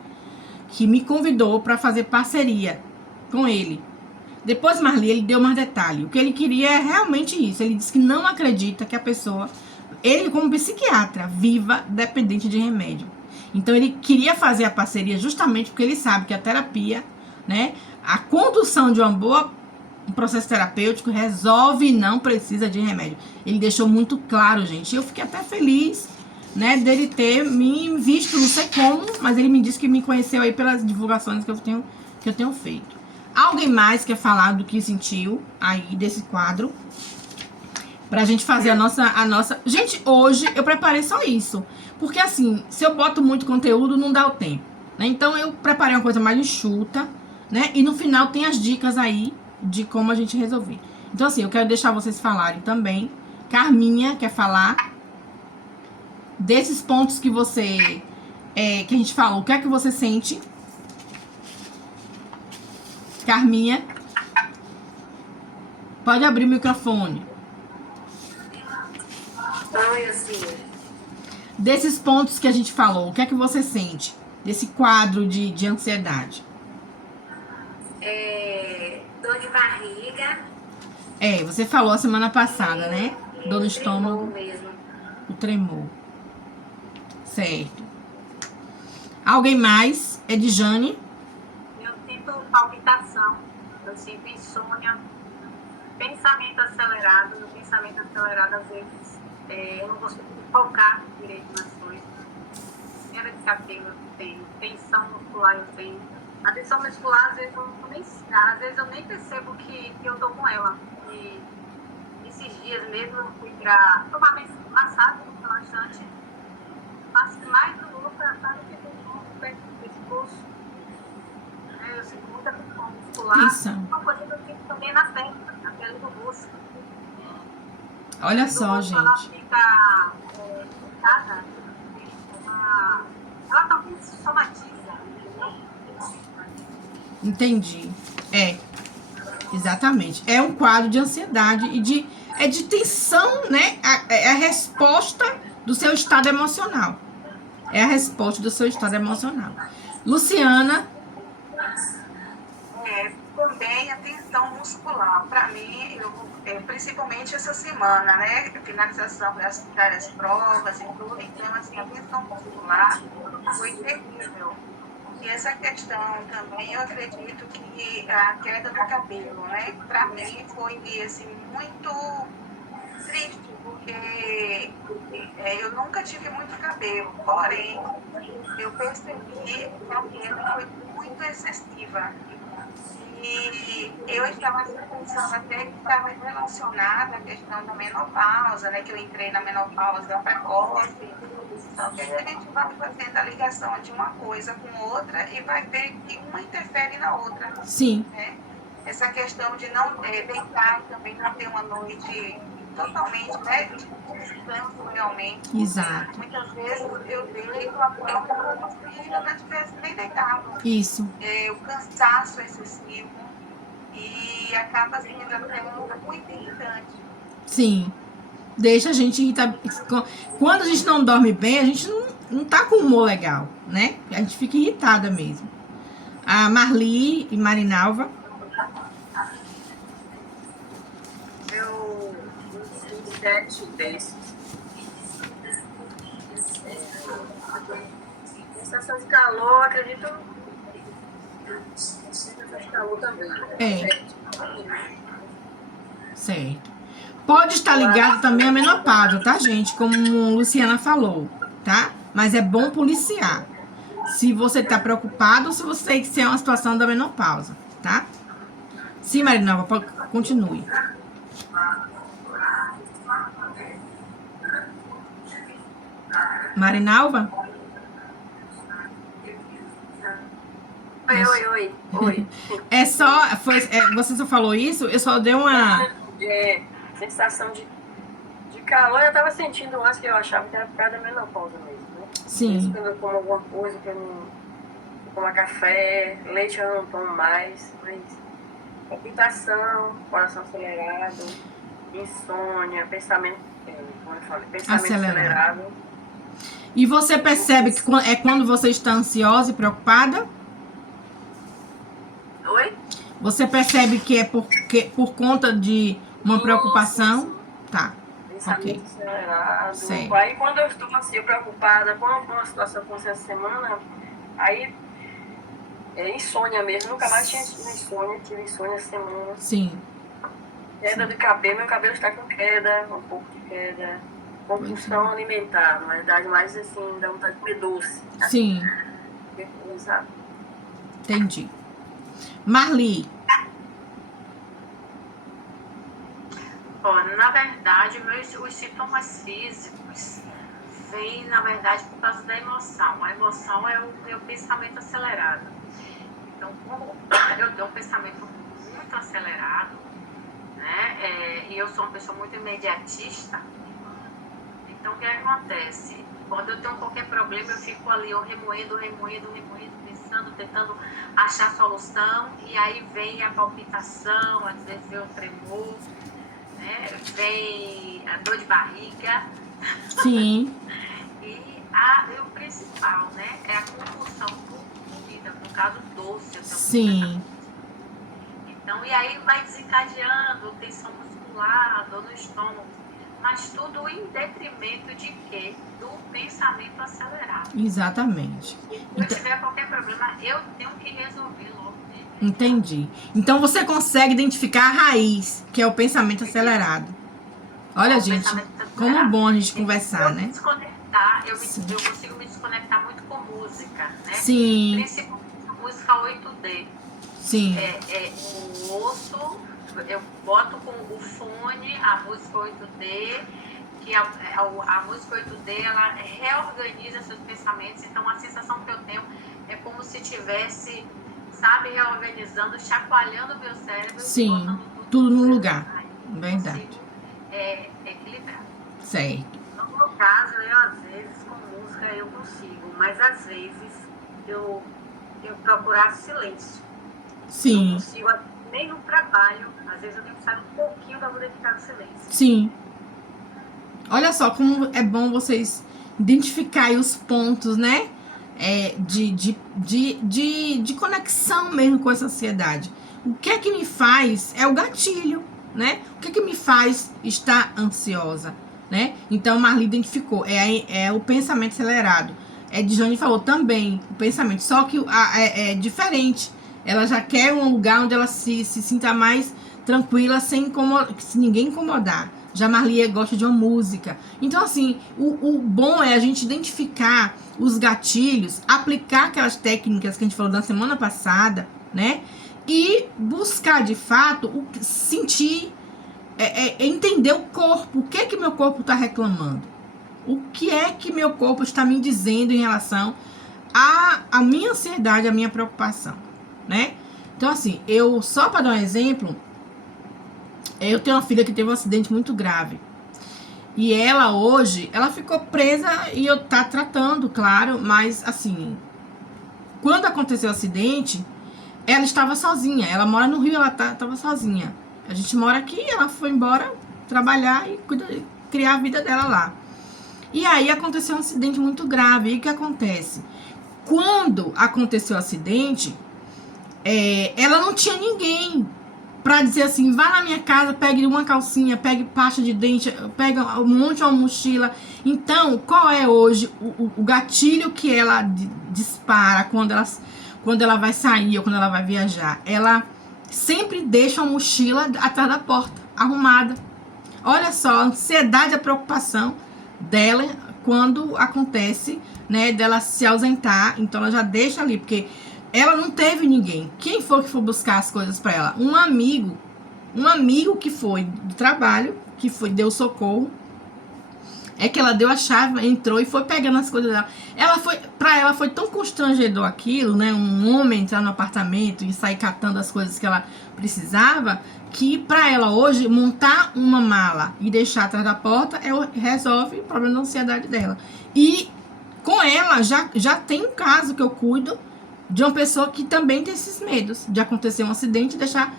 Que me convidou para fazer parceria com ele. Depois, Marli, ele deu mais detalhe. O que ele queria é realmente isso. Ele disse que não acredita que a pessoa, ele como psiquiatra, viva dependente de remédio. Então, ele queria fazer a parceria justamente porque ele sabe que a terapia, né, a condução de um processo terapêutico resolve e não precisa de remédio. Ele deixou muito claro, gente. Eu fiquei até feliz, né, dele ter me visto, não sei como, mas ele me disse que me conheceu aí pelas divulgações que eu tenho feito. Alguém mais quer falar do que sentiu aí desse quadro? Pra gente fazer a nossa... Gente, hoje eu preparei só isso. Porque assim, se eu boto muito conteúdo, não dá o tempo, né? Então eu preparei uma coisa mais enxuta, né? E no final tem as dicas aí de como a gente resolver. Então assim, eu quero deixar vocês falarem também. Carminha quer falar desses pontos que você... que a gente falou. O que é que você sente? Carminha, pode abrir o microfone. Oi, assim. Desses pontos que a gente falou, o que é que você sente desse quadro de ansiedade? Dor de barriga. Você falou a semana passada, né? Dor no estômago, Mesmo. o tremor. Certo. Alguém mais? Edjane? Eu sinto palpitação, eu sinto insônia, pensamento acelerado. No pensamento acelerado, às vezes, eu não consigo focar direito nas coisas. Queda de cabelo eu tenho, tensão muscular eu tenho. A tensão muscular, às vezes eu nem percebo que eu tô com ela. E esses dias mesmo eu fui pra tomar massagem relaxante, passo mais do outro, tá no que perto do pescoço. Eu sinto muita tensão muscular. Isso. Uma coisa que eu sinto também é na testa, na pele do rosto. Olha só, gente. Ela fica irritada, ela também se somatiza. Entendi. Exatamente. É um quadro de ansiedade e de tensão, né? É a resposta do seu estado emocional. É a resposta do seu estado emocional. Luciana? Também a tensão muscular. Para mim, principalmente essa semana, né? Finalização das provas e tudo. Então, assim, a tensão muscular foi terrível. E essa questão também, eu acredito que a queda do cabelo, né? Para mim foi, assim, muito triste, porque eu nunca tive muito cabelo. Porém, eu percebi que a queda foi muito excessiva. E eu estava pensando até que estava relacionada à questão da menopausa, né? Que eu entrei na menopausa precoce. Então, que a gente vai fazendo a ligação de uma coisa com outra e vai ver que uma interfere na outra. Sim. Né? Essa questão de não deitar também, não ter uma noite totalmente, né? Descanso realmente. Exato. Muitas vezes eu deito a prova como se eu não tivesse nem deitado. Isso. O cansaço excessivo e acaba sendo até muito irritante. Sim. Deixa a gente irritar. Quando a gente não dorme bem, a gente não tá com humor legal, né? A gente fica irritada mesmo. A Marli e Marinalva. Eu fiz 7 desses. Sensação de calor, acredito. Sensação de calor também. Certo. Pode estar ligado também à menopausa, tá, gente? Como a Luciana falou, tá? Mas é bom policiar. Se você tá preocupado ou se você tem que ser uma situação da menopausa, tá? Sim, Marinalva, continue. Marinalva? Oi. Você só falou isso? Eu só dei uma... Sensação de calor, eu tava sentindo antes que eu achava que era por causa da menopausa mesmo, né? Sim. Quando eu como alguma coisa, que eu não tomo café, leite eu não tomo mais, mas palpitação, coração acelerado, insônia, pensamento, como eu falei, pensamento acelerado. E você percebe que é quando você está ansiosa e preocupada? Oi? Você percebe que é por conta de uma preocupação? Tá. Pensamento acelerado. Certo. Aí quando eu estou assim, preocupada com uma situação como essa semana, aí insônia mesmo. Nunca mais tinha insônia, tive insônia essa semana. Sim. Queda de cabelo, meu cabelo está com queda, um pouco de queda. Compulsão alimentar, na verdade, mais assim, dá vontade de comer doce. Sim. Exato. Entendi. Marli. Na verdade, os sintomas físicos vêm, na verdade, por causa da emoção. A emoção é o pensamento acelerado. Então, como eu tenho um pensamento muito acelerado, né, e eu sou uma pessoa muito imediatista, então o que acontece? Quando eu tenho qualquer problema, eu fico ali remoendo, pensando, tentando achar solução, e aí vem a palpitação, às vezes vem o tremor, né? Vem a dor de barriga. Sim. E E o principal, né, é a compulsão por comida, no caso doce. Sim. Então, e aí vai desencadeando tensão muscular, dor no estômago, mas tudo em detrimento de quê? Do pensamento acelerado. Exatamente. Se eu tiver qualquer problema, eu tenho que resolver logo. Entendi. Então você consegue identificar a raiz, que é o pensamento acelerado. Olha, gente, como bom a gente conversar, né? Eu consigo me desconectar muito com música, né? Sim. Principalmente a música 8D. Sim. Eu ouço, eu boto com o fone a música 8D, que a música 8D, ela reorganiza seus pensamentos, então a sensação que eu tenho é como se tivesse, sabe, reorganizando, chacoalhando o meu cérebro. Sim, e botando tudo no lugar. Aí Verdade. Consigo, equilibrar. Certo. No meu caso, eu às vezes com música eu consigo, mas às vezes eu tenho que procurar silêncio. Sim. Não consigo, nem no trabalho, às vezes eu tenho que sair um pouquinho para poder ficar no silêncio. Sim. Olha só como é bom vocês identificarem os pontos, né? De conexão mesmo com essa ansiedade. O que é que me faz é o gatilho, né? O que é que me faz estar ansiosa, né? Então, Marli identificou, é o pensamento acelerado. Djane falou também, o pensamento, só que é diferente. Ela já quer um lugar onde ela se sinta mais tranquila, sem ninguém incomodar. Já Marli gosta de uma música. Então, assim, o bom é a gente identificar os gatilhos, aplicar aquelas técnicas que a gente falou na semana passada, né? E buscar, de fato, sentir, entender o corpo. O que é que meu corpo está reclamando? O que é que meu corpo está me dizendo em relação à minha ansiedade, à minha preocupação, né? Então, assim, só para dar um exemplo, eu tenho uma filha que teve um acidente muito grave. E ela hoje, ela ficou presa e eu tá tratando, claro, mas assim, quando aconteceu o acidente, ela estava sozinha. Ela mora no Rio, ela estava sozinha. A gente mora aqui, ela foi embora trabalhar e criar a vida dela lá. E aí aconteceu um acidente muito grave. E o que acontece? Quando aconteceu o acidente, ela não tinha ninguém pra dizer assim, vá na minha casa, pegue uma calcinha, pegue pasta de dente, pega um monte de uma mochila. Então, qual é hoje o gatilho que ela dispara quando ela vai sair ou quando ela vai viajar? Ela sempre deixa a mochila atrás da porta, arrumada. Olha só, a ansiedade, a preocupação dela quando acontece, né, dela se ausentar. Então, ela já deixa ali, porque ela não teve ninguém. Quem foi que foi buscar as coisas para ela? Um amigo que foi do trabalho, que deu socorro. É que ela deu a chave, entrou e foi pegando as coisas dela. Pra ela foi tão constrangedor aquilo, né? Um homem entrar no apartamento e sair catando as coisas que ela precisava, que pra ela hoje, montar uma mala e deixar atrás da porta, resolve o problema da ansiedade dela. E com ela, já tem um caso que eu cuido, de uma pessoa que também tem esses medos de acontecer um acidente e deixar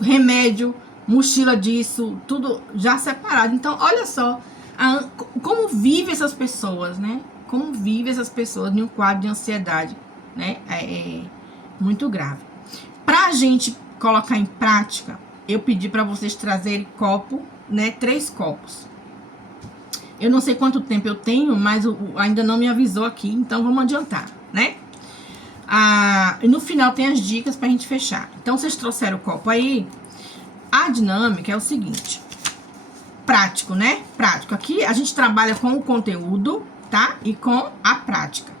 remédio, mochila disso, tudo já separado. Então, olha só como vivem essas pessoas, né? Como vivem essas pessoas em um quadro de ansiedade, né? É muito grave. Pra gente colocar em prática, eu pedi para vocês trazerem copo, né? 3 copos. Eu não sei quanto tempo eu tenho, mas ainda não me avisou aqui, então vamos adiantar, né? E no final tem as dicas pra gente fechar. Então, vocês trouxeram o copo aí. A dinâmica é o seguinte. Prático, né? Prático. Aqui a gente trabalha com o conteúdo, tá? E com a prática.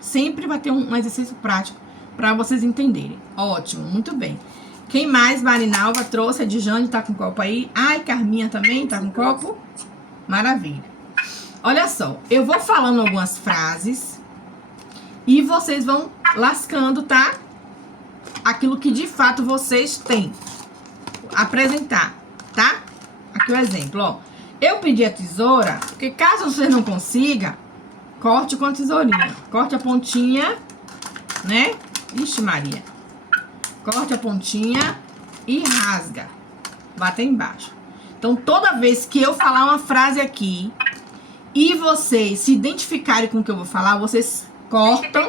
Sempre vai ter um exercício prático pra vocês entenderem. Ótimo, muito bem. Quem mais? Marinalva trouxe. A Djane tá com copo aí. Ai, Carminha também tá com copo. Maravilha. Olha só, eu vou falando algumas frases e vocês vão lascando, tá? Aquilo que de fato vocês têm. Apresentar, tá? Aqui o exemplo, ó. Eu pedi a tesoura, porque caso você não consiga, corte com a tesourinha. Corte a pontinha, né? Ixi, Maria. Corte a pontinha e rasga. Bata embaixo. Então, toda vez que eu falar uma frase aqui e vocês se identificarem com o que eu vou falar, vocês cortam.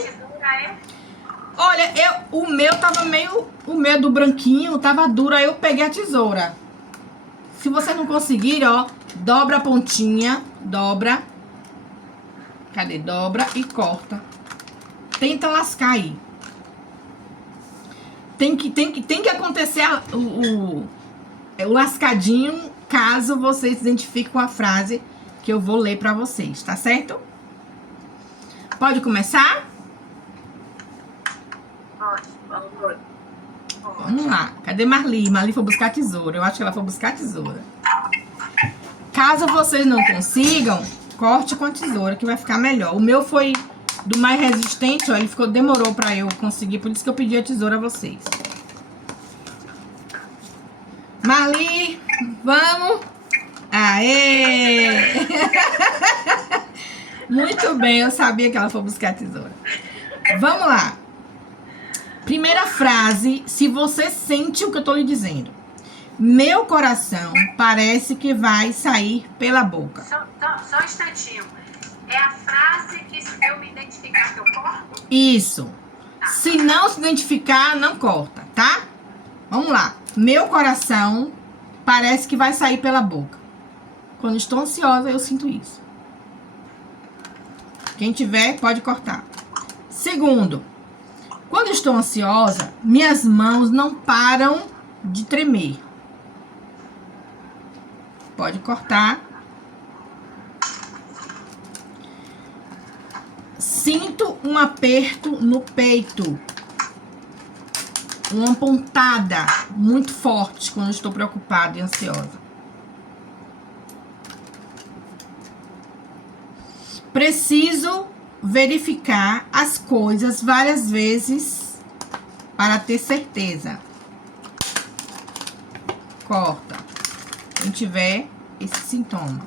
Olha, o meu tava meio... O meu do branquinho tava duro, aí eu peguei a tesoura. Se vocês não conseguirem, ó, dobra a pontinha, dobra. Cadê? Dobra e corta. Tenta lascar aí. Tem que acontecer o lascadinho, caso vocês se identifiquem com a frase que eu vou ler pra vocês, tá certo? Pode começar? Pode. Vamos lá. Cadê Marli? Marli foi buscar tesoura. Eu acho que ela foi buscar tesoura. Caso vocês não consigam, corte com a tesoura, que vai ficar melhor. O meu foi do mais resistente, ó. Ele demorou pra eu conseguir, por isso que eu pedi a tesoura a vocês. Marli, vamos. Aê! Muito bem, eu sabia que ela foi buscar a tesoura. Vamos lá. Primeira frase, se você sente o que eu tô lhe dizendo. Meu coração parece que vai sair pela boca. Só um instantinho. É a frase que se eu me identificar que eu corto? Isso. Se não se identificar, não corta, tá? Vamos lá. Meu coração parece que vai sair pela boca. Quando estou ansiosa, eu sinto isso. Quem tiver, pode cortar. Segundo, quando estou ansiosa, minhas mãos não param de tremer. Pode cortar. Sinto um aperto no peito. Uma pontada muito forte quando estou preocupada e ansiosa. Preciso verificar as coisas várias vezes para ter certeza. Corta. Quem tiver esse sintoma.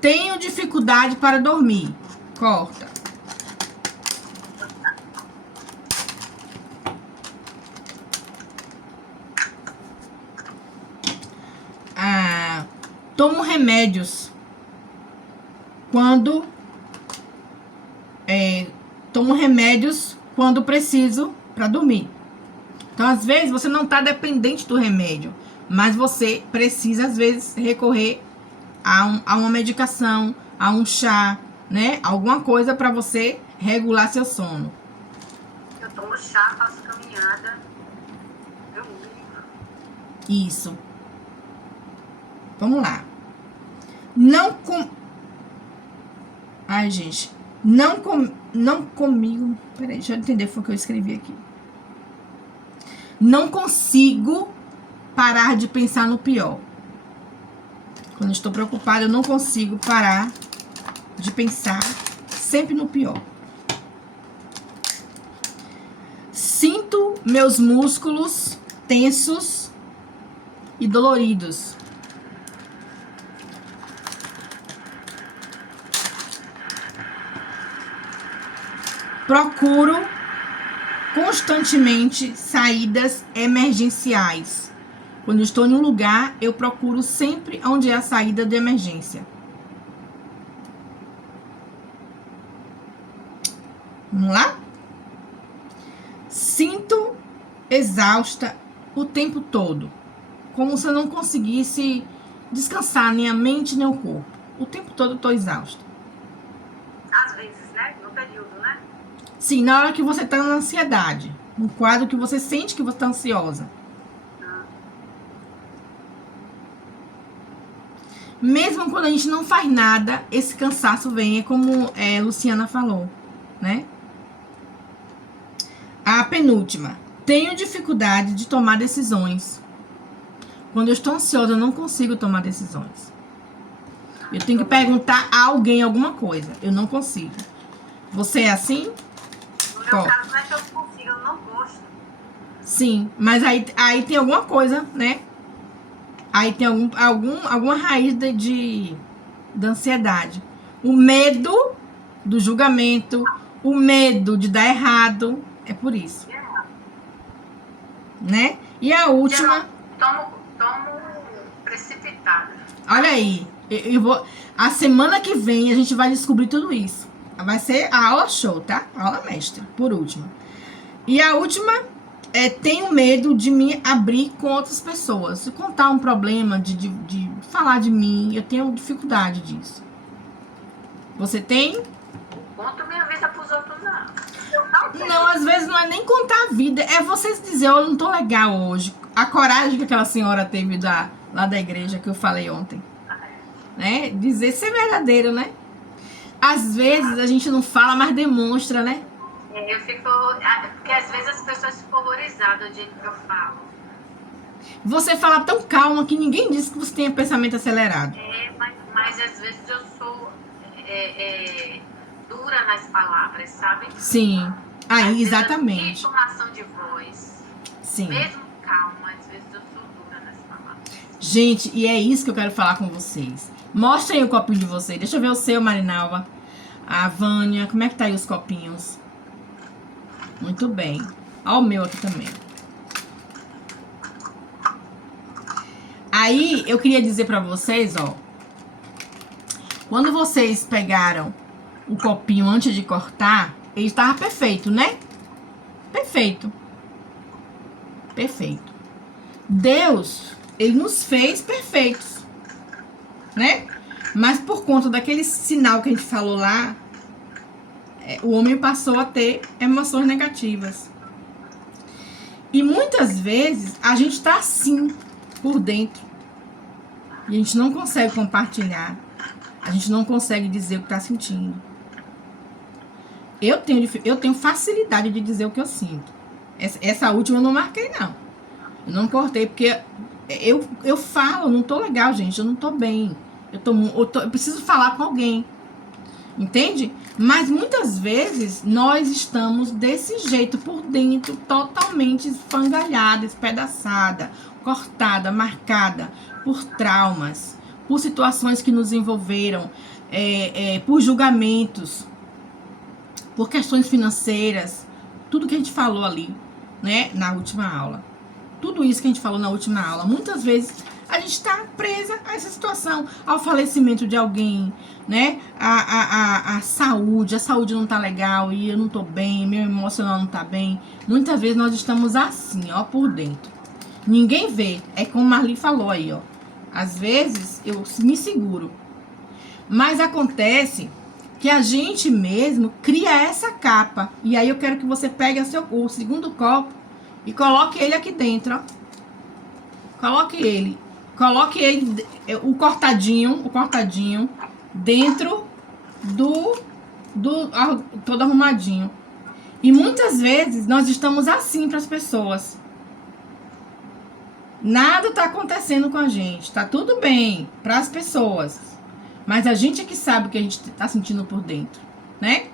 Tenho dificuldade para dormir. Corta. Tomo remédios quando preciso para dormir. Então, às vezes, você não está dependente do remédio, mas você precisa, às vezes, recorrer a uma medicação, a um chá, né? Alguma coisa para você regular seu sono. Eu tomo chá, faço caminhada, eu ligo. Isso. Vamos lá. Ai, gente. Não comigo. Peraí, deixa eu entender o que eu escrevi aqui. Não consigo parar de pensar no pior. Quando estou preocupada, eu não consigo parar de pensar sempre no pior. Sinto meus músculos tensos e doloridos. Procuro constantemente saídas emergenciais. Quando estou em um lugar, eu procuro sempre onde é a saída de emergência. Vamos lá? Sinto exausta o tempo todo. Como se eu não conseguisse descansar nem a mente nem o corpo. O tempo todo eu estou exausta. Às vezes, né? No período, né? Sim, na hora que você está na ansiedade. No quadro que você sente que você está ansiosa. Mesmo quando a gente não faz nada, esse cansaço vem. É como Luciana falou, né? A penúltima. Tenho dificuldade de tomar decisões. Quando eu estou ansiosa, eu não consigo tomar decisões. Eu tenho que perguntar a alguém alguma coisa. Eu não consigo. Você é assim? No meu caso, não é que eu não consigo, eu não gosto. Sim, mas aí tem alguma coisa, né? Aí tem alguma raiz da ansiedade. O medo do julgamento, o medo de dar errado. É por isso. Né? E a última... Tomo precipitada. Olha aí. Eu vou... A semana que vem a gente vai descobrir tudo isso. Vai ser a aula show, tá? A aula mestre, por último. E a última tenho medo de me abrir com outras pessoas. Se contar um problema, de falar de mim, eu tenho dificuldade disso. Você tem? Conto minha vida pros outros, não. Não, às vezes não é nem contar a vida, é você dizer, eu não tô legal hoje. A coragem que aquela senhora teve lá da igreja que eu falei ontem. Né? Dizer ser verdadeiro, né? Às vezes a gente não fala, mas demonstra, né? Eu fico... Porque às vezes as pessoas ficam horrorizadas do jeito que eu falo. Você fala tão calma que ninguém disse que você tem pensamento acelerado. Mas às vezes eu sou dura nas palavras, sabe? Sim. Aí, Às vezes exatamente. eu tenho entonação de voz. Sim. Mesmo calma, às vezes eu sou dura nas palavras. Gente, e é isso que eu quero falar com vocês. Mostrem o copinho de vocês. Deixa eu ver o seu, Marinalva. A Vânia, como é que tá aí os copinhos? Muito bem. Ó o meu aqui também. Aí, eu queria dizer pra vocês, ó. Quando vocês pegaram o copinho antes de cortar, ele estava perfeito, né? Perfeito. Perfeito. Deus, ele nos fez perfeitos, né? Mas por conta daquele sinal que a gente falou lá, o homem passou a ter emoções negativas. E muitas vezes a gente tá assim por dentro. E a gente não consegue compartilhar. A gente não consegue dizer o que tá sentindo. Eu tenho facilidade de dizer o que eu sinto. Essa última eu não marquei, não. Eu não cortei, porque eu falo, não tô legal, gente. Eu não tô bem. Eu preciso falar com alguém. Entende? Mas muitas vezes nós estamos desse jeito por dentro, totalmente esfangalhada, espedaçada, cortada, marcada por traumas, por situações que nos envolveram, por julgamentos, por questões financeiras, tudo que a gente falou ali, né, na última aula. Tudo isso que a gente falou na última aula, muitas vezes a gente está presa a essa situação, ao falecimento de alguém, né, a saúde não tá legal e eu não tô bem, meu emocional não tá bem. Muitas vezes nós estamos assim, ó, por dentro. Ninguém vê, é como Marli falou aí, ó. Às vezes eu me seguro, mas acontece que a gente mesmo cria essa capa. E aí eu quero que você pegue o segundo copo e coloque ele aqui dentro, ó. Coloque ele, o cortadinho dentro todo arrumadinho. E muitas vezes nós estamos assim para as pessoas. Nada tá acontecendo com a gente, tá tudo bem para as pessoas. Mas a gente é que sabe o que a gente tá sentindo por dentro, né?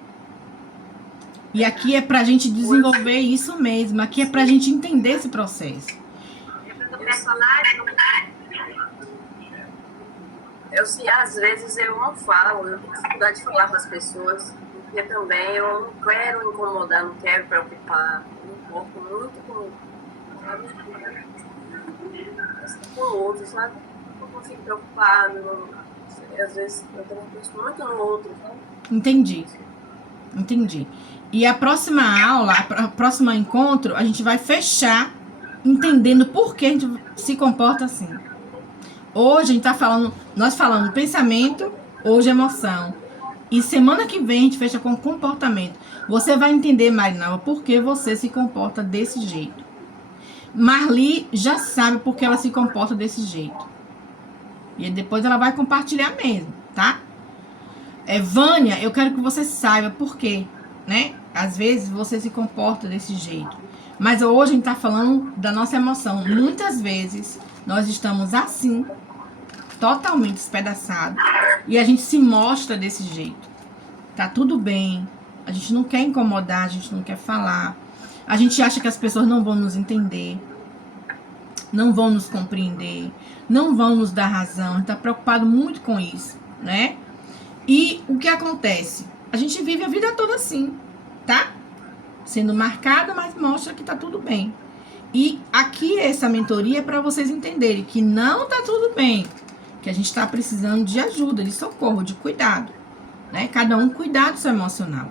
E aqui é pra gente desenvolver isso mesmo. Aqui é pra gente entender esse processo. Às vezes eu não falo, eu tenho dificuldade de falar com as pessoas, porque também eu não quero incomodar, não quero preocupar, eu me importo muito com o outro, sabe? Eu não fico preocupado, às vezes eu também penso muito no outro, sabe? Entendi. E a próxima aula, a próxima encontro, a gente vai fechar entendendo por que a gente se comporta assim. Hoje a gente tá falando, nós falamos pensamento, hoje emoção. E semana que vem a gente fecha com comportamento. Você vai entender, Marinalva, por que você se comporta desse jeito. Marli já sabe por que ela se comporta desse jeito. E depois ela vai compartilhar mesmo, tá? Vânia, eu quero que você saiba por quê, né? Às vezes você se comporta desse jeito. Mas hoje a gente tá falando da nossa emoção. Muitas vezes nós estamos assim, totalmente espedaçados. E a gente se mostra desse jeito. Tá tudo bem. A gente não quer incomodar, a gente não quer falar. A gente acha que as pessoas não vão nos entender. Não vão nos compreender. Não vão nos dar razão. A gente tá preocupado muito com isso, né? E o que acontece? A gente vive a vida toda assim, tá? Sendo marcado, mas mostra que tá tudo bem. E aqui essa mentoria é para vocês entenderem que não tá tudo bem. que a gente está precisando de ajuda, de socorro, de cuidado, né? Cada um cuidar do seu emocional.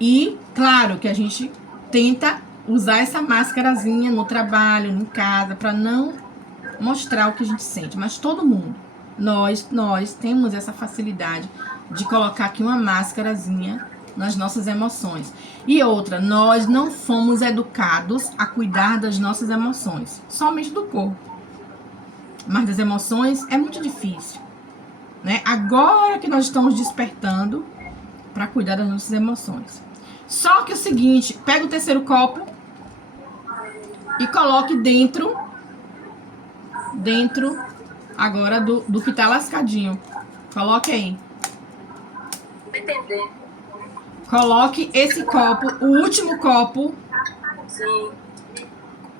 E, claro, que a gente tenta usar essa máscarazinha no trabalho, em casa, para não mostrar o que a gente sente. Mas todo mundo, nós temos essa facilidade de colocar aqui uma máscarazinha nas nossas emoções. E outra, nós não fomos educados a cuidar das nossas emoções, somente do corpo. Mas das emoções é muito difícil, né? Agora que nós estamos despertando para cuidar das nossas emoções. Só que é o seguinte, pega o terceiro copo e coloque dentro agora do que tá lascadinho. Coloque aí. Entender. Coloque esse copo, o último copo. Sim.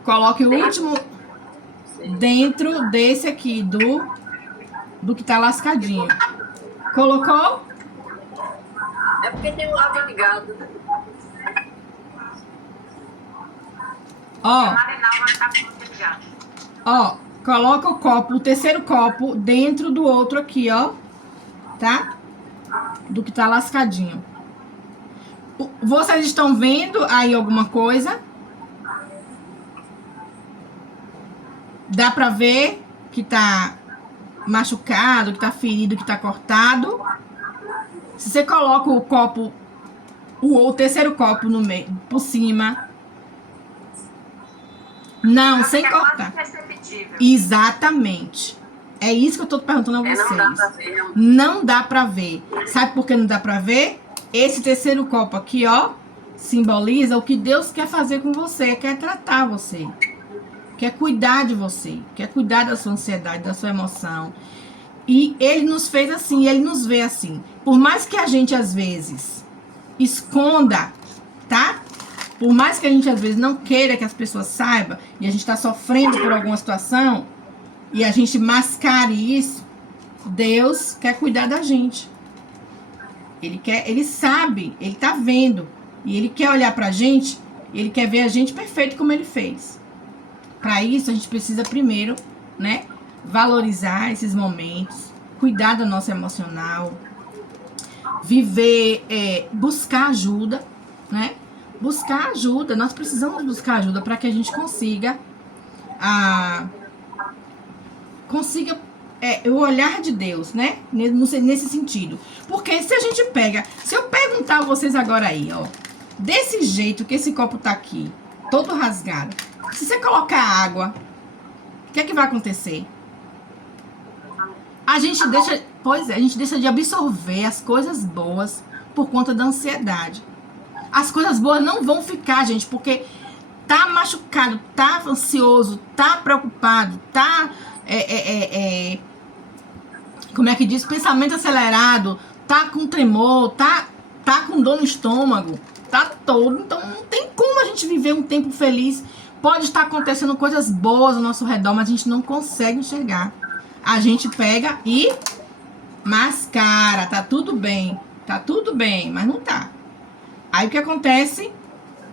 Coloque o último dentro desse aqui, do que tá lascadinho. Colocou? É porque tem um áudio ligado. Ó, Marinalva está com ligado. ó, coloca o copo, o terceiro copo, dentro do outro aqui, ó. Tá? Do que tá lascadinho. Vocês estão vendo aí alguma coisa? Dá pra ver que tá machucado, que tá ferido, que tá cortado. Se você coloca o copo, o terceiro copo no meio, por cima. Não, sem cortar. Exatamente. É isso que eu tô perguntando a vocês. Não dá pra ver. Não dá pra ver. Sabe por que não dá pra ver? Esse terceiro copo aqui, ó, simboliza o que Deus quer fazer com você, quer tratar você. Quer cuidar de você, quer cuidar da sua ansiedade, da sua emoção. E ele nos fez assim, ele nos vê assim. Por mais que a gente, às vezes, esconda, tá? Por mais que a gente, às vezes, não queira que as pessoas saibam, e a gente tá sofrendo por alguma situação, e a gente mascare isso, Deus quer cuidar da gente. Ele sabe, ele tá vendo. E ele quer olhar pra gente, e ele quer ver a gente perfeito como ele fez. Para isso, a gente precisa primeiro, né, valorizar esses momentos, cuidar do nosso emocional, viver, buscar ajuda, né? Buscar ajuda, nós precisamos buscar ajuda para que a gente consiga o olhar de Deus, né? Nesse sentido. Porque se eu perguntar a vocês agora aí, ó, desse jeito que esse copo tá aqui, todo rasgado, se você colocar água, o que é que vai acontecer? A gente deixa de absorver as coisas boas por conta da ansiedade. As coisas boas não vão ficar, gente, porque tá machucado, tá ansioso, tá preocupado, tá como é que diz? Pensamento acelerado, tá com tremor, tá com dor no estômago, tá todo. Então não tem como a gente viver um tempo feliz. Pode estar acontecendo coisas boas ao nosso redor, mas a gente não consegue enxergar. A gente pega e mascara, tá tudo bem, mas não tá. Aí o que acontece?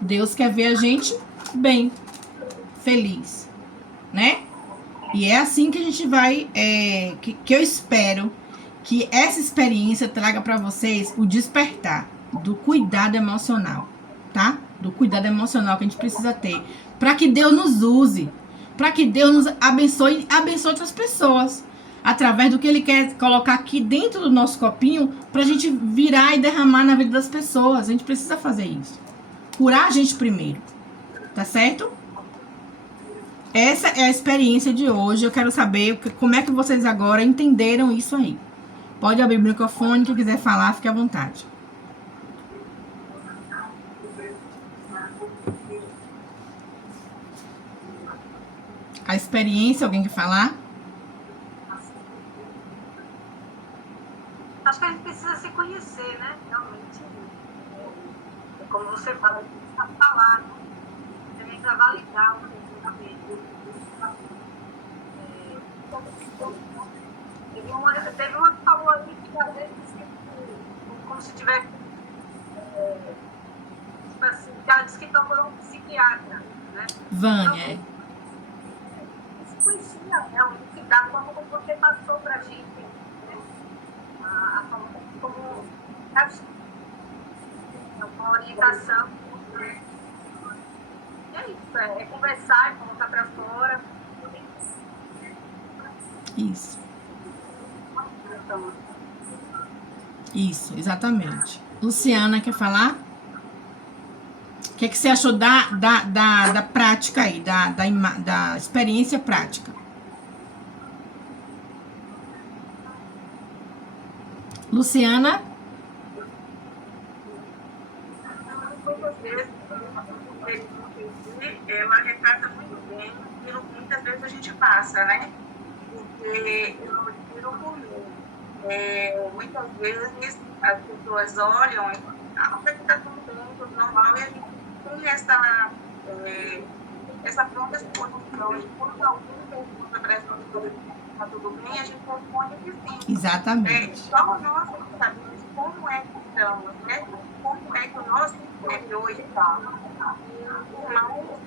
Deus quer ver a gente bem, feliz, né? E é assim que a gente vai, que eu espero que essa experiência traga para vocês o despertar do cuidado emocional, tá? Do cuidado emocional que a gente precisa ter, para que Deus nos use, para que Deus nos abençoe e abençoe outras pessoas, através do que Ele quer colocar aqui dentro do nosso copinho, pra gente virar e derramar na vida das pessoas. A gente precisa fazer isso. Curar a gente primeiro, tá certo? Essa é a experiência de hoje. Eu quero saber como é que vocês agora entenderam isso aí. Pode abrir o microfone, quem quiser falar, fique à vontade. A experiência, alguém quer falar? Acho que a gente precisa se conhecer, né? Realmente. Como você fala, precisa falar. Você precisa validar o que teve uma que falou ali que às vezes como se tivesse tipo assim, ela disse que procurou um psiquiatra, né? Vânia. Então, conhecia, né? O cuidado como você passou para a gente, né? A forma como uma orientação. E é isso, é conversar, colocar para fora. Isso. Então, Isso, exatamente. Luciana, quer falar? O que você achou da prática aí, da experiência prática? Luciana? Muitas vezes, ela retrata muito bem aquilo que muitas vezes a gente passa, né? Porque eu tiro por mim. Muitas vezes as pessoas olham e acha que está tudo bem, tudo normal, e a gente tem essa pronta exposição. E quando alguém pergunta para essa pessoa se está tudo bem, a gente responde que sim. Exatamente. Só nós sabemos como é que estamos, né? Como é que o nosso interior está. O irmão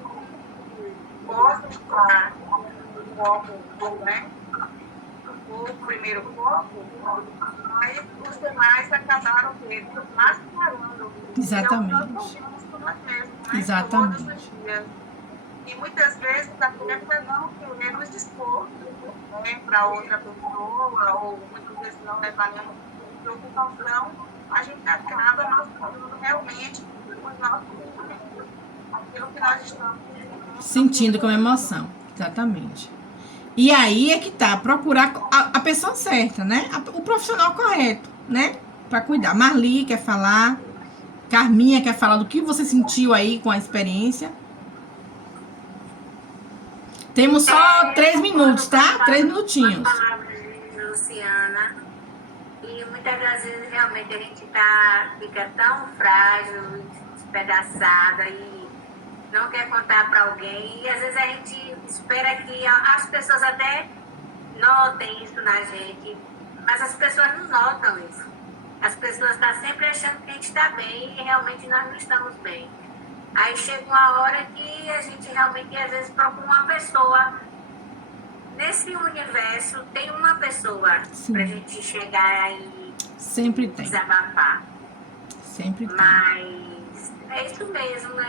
possa estar no foco, né? O primeiro foco, mas os demais acabaram mascarando. Exatamente. Exatamente. Todos os dias. E muitas vezes até para não querer nos expor, né, para outra pessoa, ou muitas vezes não levar nenhuma preocupação, a gente acaba mascarando realmente os nossos sentimentos, aquilo que nós estamos Sentindo com emoção. Exatamente. E aí é que tá, procurar a pessoa certa, né? O profissional correto, né? Pra cuidar. Marli quer falar. Carminha quer falar do que você sentiu aí com a experiência. Temos só 3 minutos, tá? 3 minutinhos. Luciana. E muitas das vezes realmente a gente fica tão frágil, despedaçada e não quer contar para alguém. E às vezes a gente espera que as pessoas até notem isso na gente, mas as pessoas não notam isso. As pessoas estão sempre achando que a gente está bem e realmente nós não estamos bem. Aí chega uma hora que a gente realmente às vezes procura uma pessoa. Nesse universo tem uma pessoa para a gente chegar e sempre tem. Desabafar. Sempre tem. Mas é isso mesmo,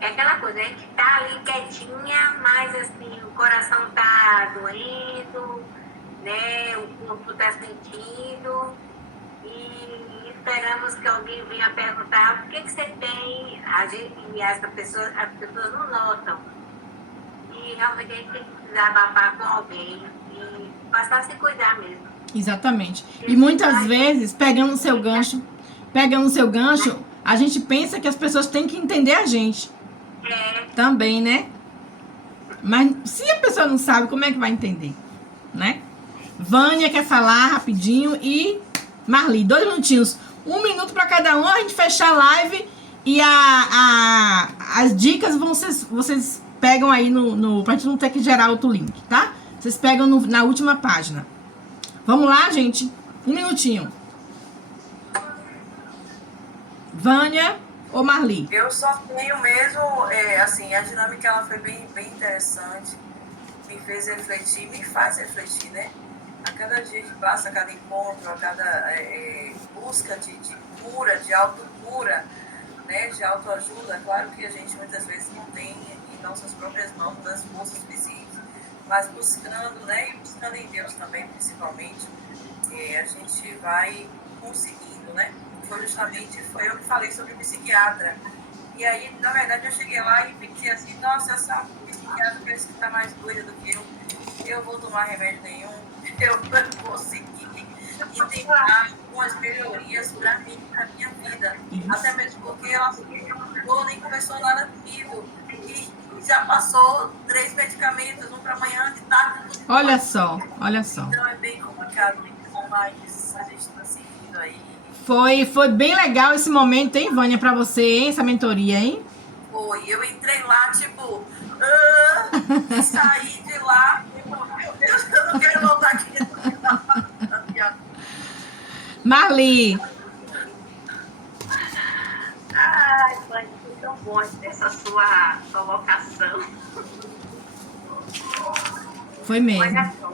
é aquela coisa, a gente tá ali quietinha, mas assim, o coração tá doendo, né? O corpo tá sentindo e esperamos que alguém venha perguntar o que você tem, e as pessoas não notam. E realmente a gente tem que desabafar com alguém e passar a se cuidar mesmo. Exatamente. E muitas vezes, pegando o seu gancho, a gente pensa que as pessoas têm que entender a gente. Também, né? Mas se a pessoa não sabe, como é que vai entender? Né? Vânia quer falar rapidinho e Marli, 2 minutinhos. 1 minuto para cada um, a gente fechar a live e as dicas vocês pegam aí pra gente não ter que gerar outro link, tá? Vocês pegam na última página. Vamos lá, gente? 1 minutinho. Vânia ou Marli? Eu só tenho mesmo, assim, a dinâmica ela foi bem interessante, me fez refletir, me faz refletir, né? A cada dia que passa, a cada encontro, a cada busca de cura, de autocura, né? De autoajuda. Claro que a gente muitas vezes não tem em nossas próprias mãos as forças suficientes, mas buscando, né? E buscando em Deus também, principalmente, a gente vai conseguindo, né? Foi eu que falei sobre psiquiatra. E aí, na verdade, eu cheguei lá e pensei assim, nossa, essa psiquiatra parece que está mais doida do que eu vou tomar remédio nenhum, eu não vou seguir e tentar algumas melhorias para mim, para minha vida. Até mesmo porque ela nem começou nada comigo. E já passou 3 medicamentos, um para amanhã, de tarde. Olha só. Então é bem complicado, mas a gente está seguindo aí. Foi bem legal esse momento, hein, Vânia, pra você, hein, essa mentoria, hein? Foi, eu entrei lá, tipo, e saí de lá, tipo, meu Deus, eu não quero voltar aqui. Marli. Ai, Vânia, foi tão bom essa sua colocação. Foi mesmo. Olha só,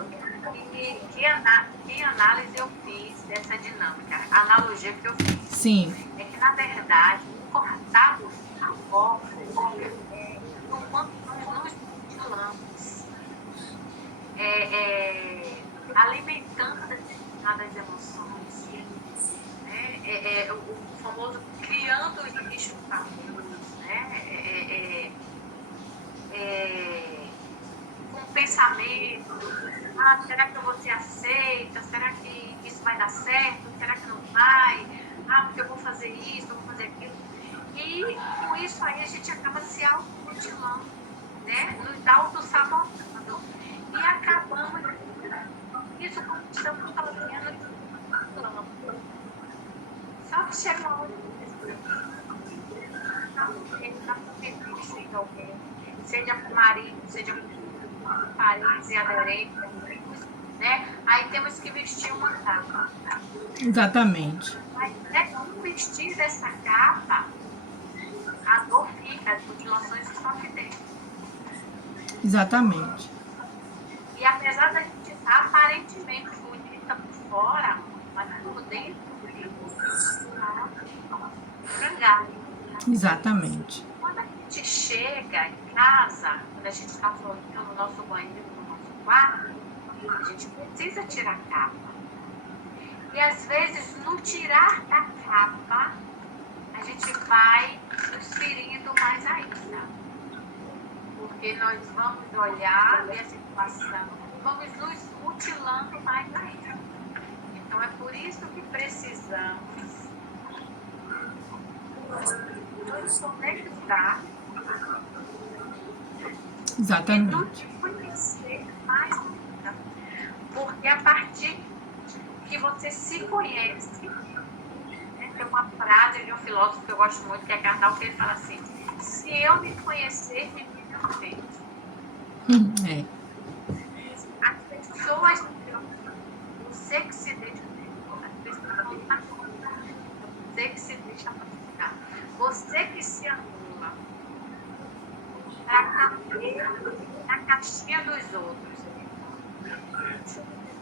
que análise eu fiz dessa dinâmica? A analogia que eu fiz Sim. é que, na verdade, cortar o foco no quanto nós nos estimulamos, alimentando determinadas emoções, né? O famoso criando os bichos famosos, né? Com pensamento, será que eu vou ser aceita? Será que isso vai dar certo? Será que não vai? Porque eu vou fazer isso, eu vou fazer aquilo. E com isso aí a gente acaba se automutilando, né? Nos auto-sabotando. E acabamos isso quando estamos fazendo. Só que chega uma hora que alguém, seja com o marido, seja com parentes e aderentes, né? Aí temos que vestir uma capa. Exatamente. Mas no vestir dessa capa, a dor fica, as mutilações estão aqui dentro. Exatamente. E apesar da gente estar aparentemente bonita por fora, mas por dentro, está frangado. Exatamente. Quando a gente chega em casa, quando a gente está soltando no nosso banheiro, no nosso quarto, a gente precisa tirar a capa. E às vezes, no tirar da capa, a gente vai nos ferindo mais ainda. Porque nós vamos olhar a situação, vamos nos mutilando mais ainda. Então é por isso que precisamos nos conectar e Exatamente. nos conhecer mais ainda. Porque a partir que você se conhece, né, tem uma frase de um filósofo que eu gosto muito, que é Karnal, que ele fala assim: se eu me conhecer, me respeito. É. As pessoas, você que se deixa, as pessoas não estão, você que se deixa praticar, você que se anula para caber na caixinha dos outros.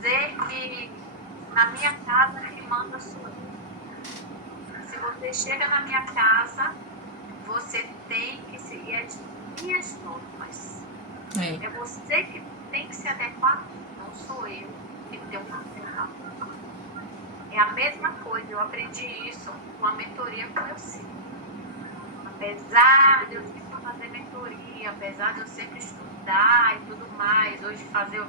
Dizer que na minha casa quem manda sou eu. Se você chega na minha casa, você tem que seguir as minhas normas. É você que tem que se adequar, não sou eu que tenho uma ferramenta. É a mesma coisa, eu aprendi isso com a mentoria com o Elci. Apesar de eu sempre fazer mentoria, apesar de eu sempre estudar e tudo mais, hoje fazer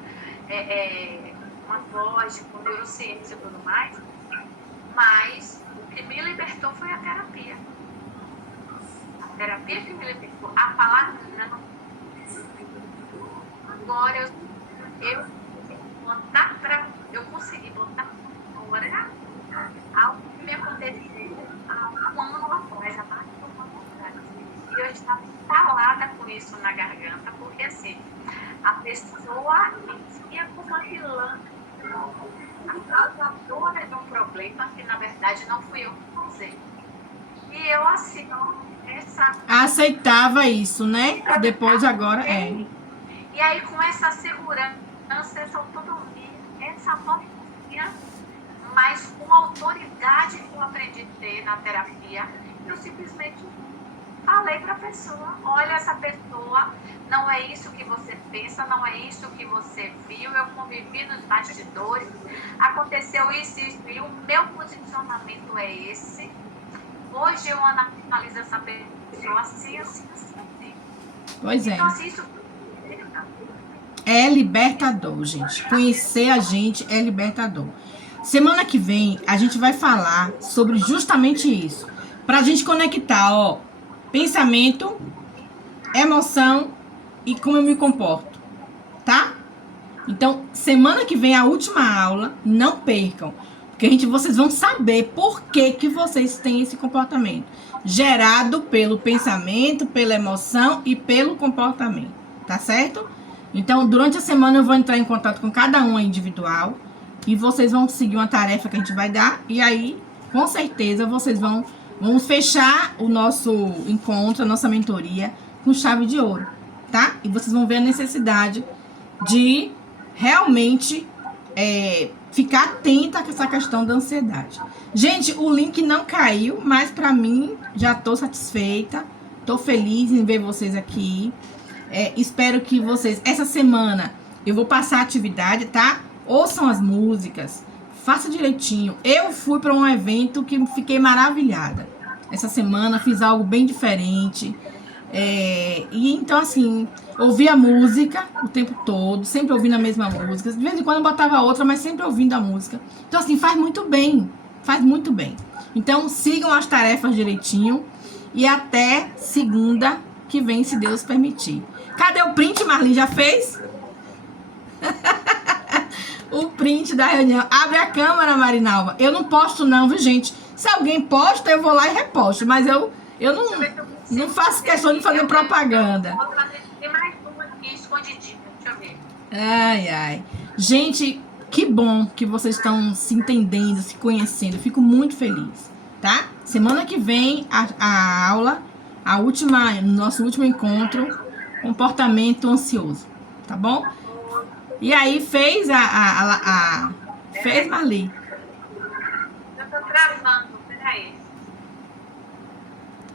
uma pós com neurociência e tudo mais, mas o que me libertou foi a terapia. A terapia que me libertou, a palavra não. Agora eu consegui botar fora algo que me aconteceu há um ano atrás, há mais de um ano atrás. E eu estava entalada com isso na garganta, porque assim, a pessoa me via como uma vilã, a causadora de um problema que na verdade não fui eu que causei. E eu assim, aceitava isso, né? Depois agora E aí com essa segurança, essa autonomia, essa autonomia, mas com a autoridade que eu aprendi a ter na terapia, eu simplesmente falei para a pessoa: olha, essa pessoa não é isso que você pensa, não é isso que você viu, eu convivi nos bastidores, aconteceu isso, e o meu posicionamento é esse. Hoje eu analiso essa pessoa assim, assim, assim. Pois é. Então, assim, isso é libertador, gente. Conhecer a gente é libertador. Semana que vem a gente vai falar sobre justamente isso. Pra gente conectar, ó, pensamento, emoção e como eu me comporto, tá? Então, semana que vem a última aula, não percam. Porque vocês vão saber por que vocês têm esse comportamento. Gerado pelo pensamento, pela emoção e pelo comportamento. Tá certo? Então, durante a semana eu vou entrar em contato com cada um individual. E vocês vão seguir uma tarefa que a gente vai dar. E aí, com certeza, vamos fechar o nosso encontro, a nossa mentoria, com chave de ouro. Tá? E vocês vão ver a necessidade de realmente ficar atenta com essa questão da ansiedade. Gente, o link não caiu, mas pra mim já tô satisfeita. Tô feliz em ver vocês aqui. Espero que vocês... Essa semana eu vou passar a atividade, tá? Ouçam as músicas. Faça direitinho. Eu fui para um evento que fiquei maravilhada. Essa semana fiz algo bem diferente. E então, assim, ouvi a música o tempo todo, sempre ouvindo a mesma música. De vez em quando eu botava outra, mas sempre ouvindo a música. Então, assim, faz muito bem. Faz muito bem. Então, sigam as tarefas direitinho. E até segunda que vem, se Deus permitir. Cadê o print, Marli? Já fez? O print da reunião. Abre a câmera, Marinalva. Eu não posto não, viu, gente? Se alguém posta, eu vou lá e reposto. Mas eu não faço questão de fazer propaganda. Tem mais uma aqui escondidinha. Deixa eu ver. Ai. Gente, que bom que vocês estão se entendendo, se conhecendo. Fico muito feliz, tá? Semana que vem, a aula, nosso último encontro, comportamento ansioso, tá bom? E aí, fez fez, Marli? Eu tô travando.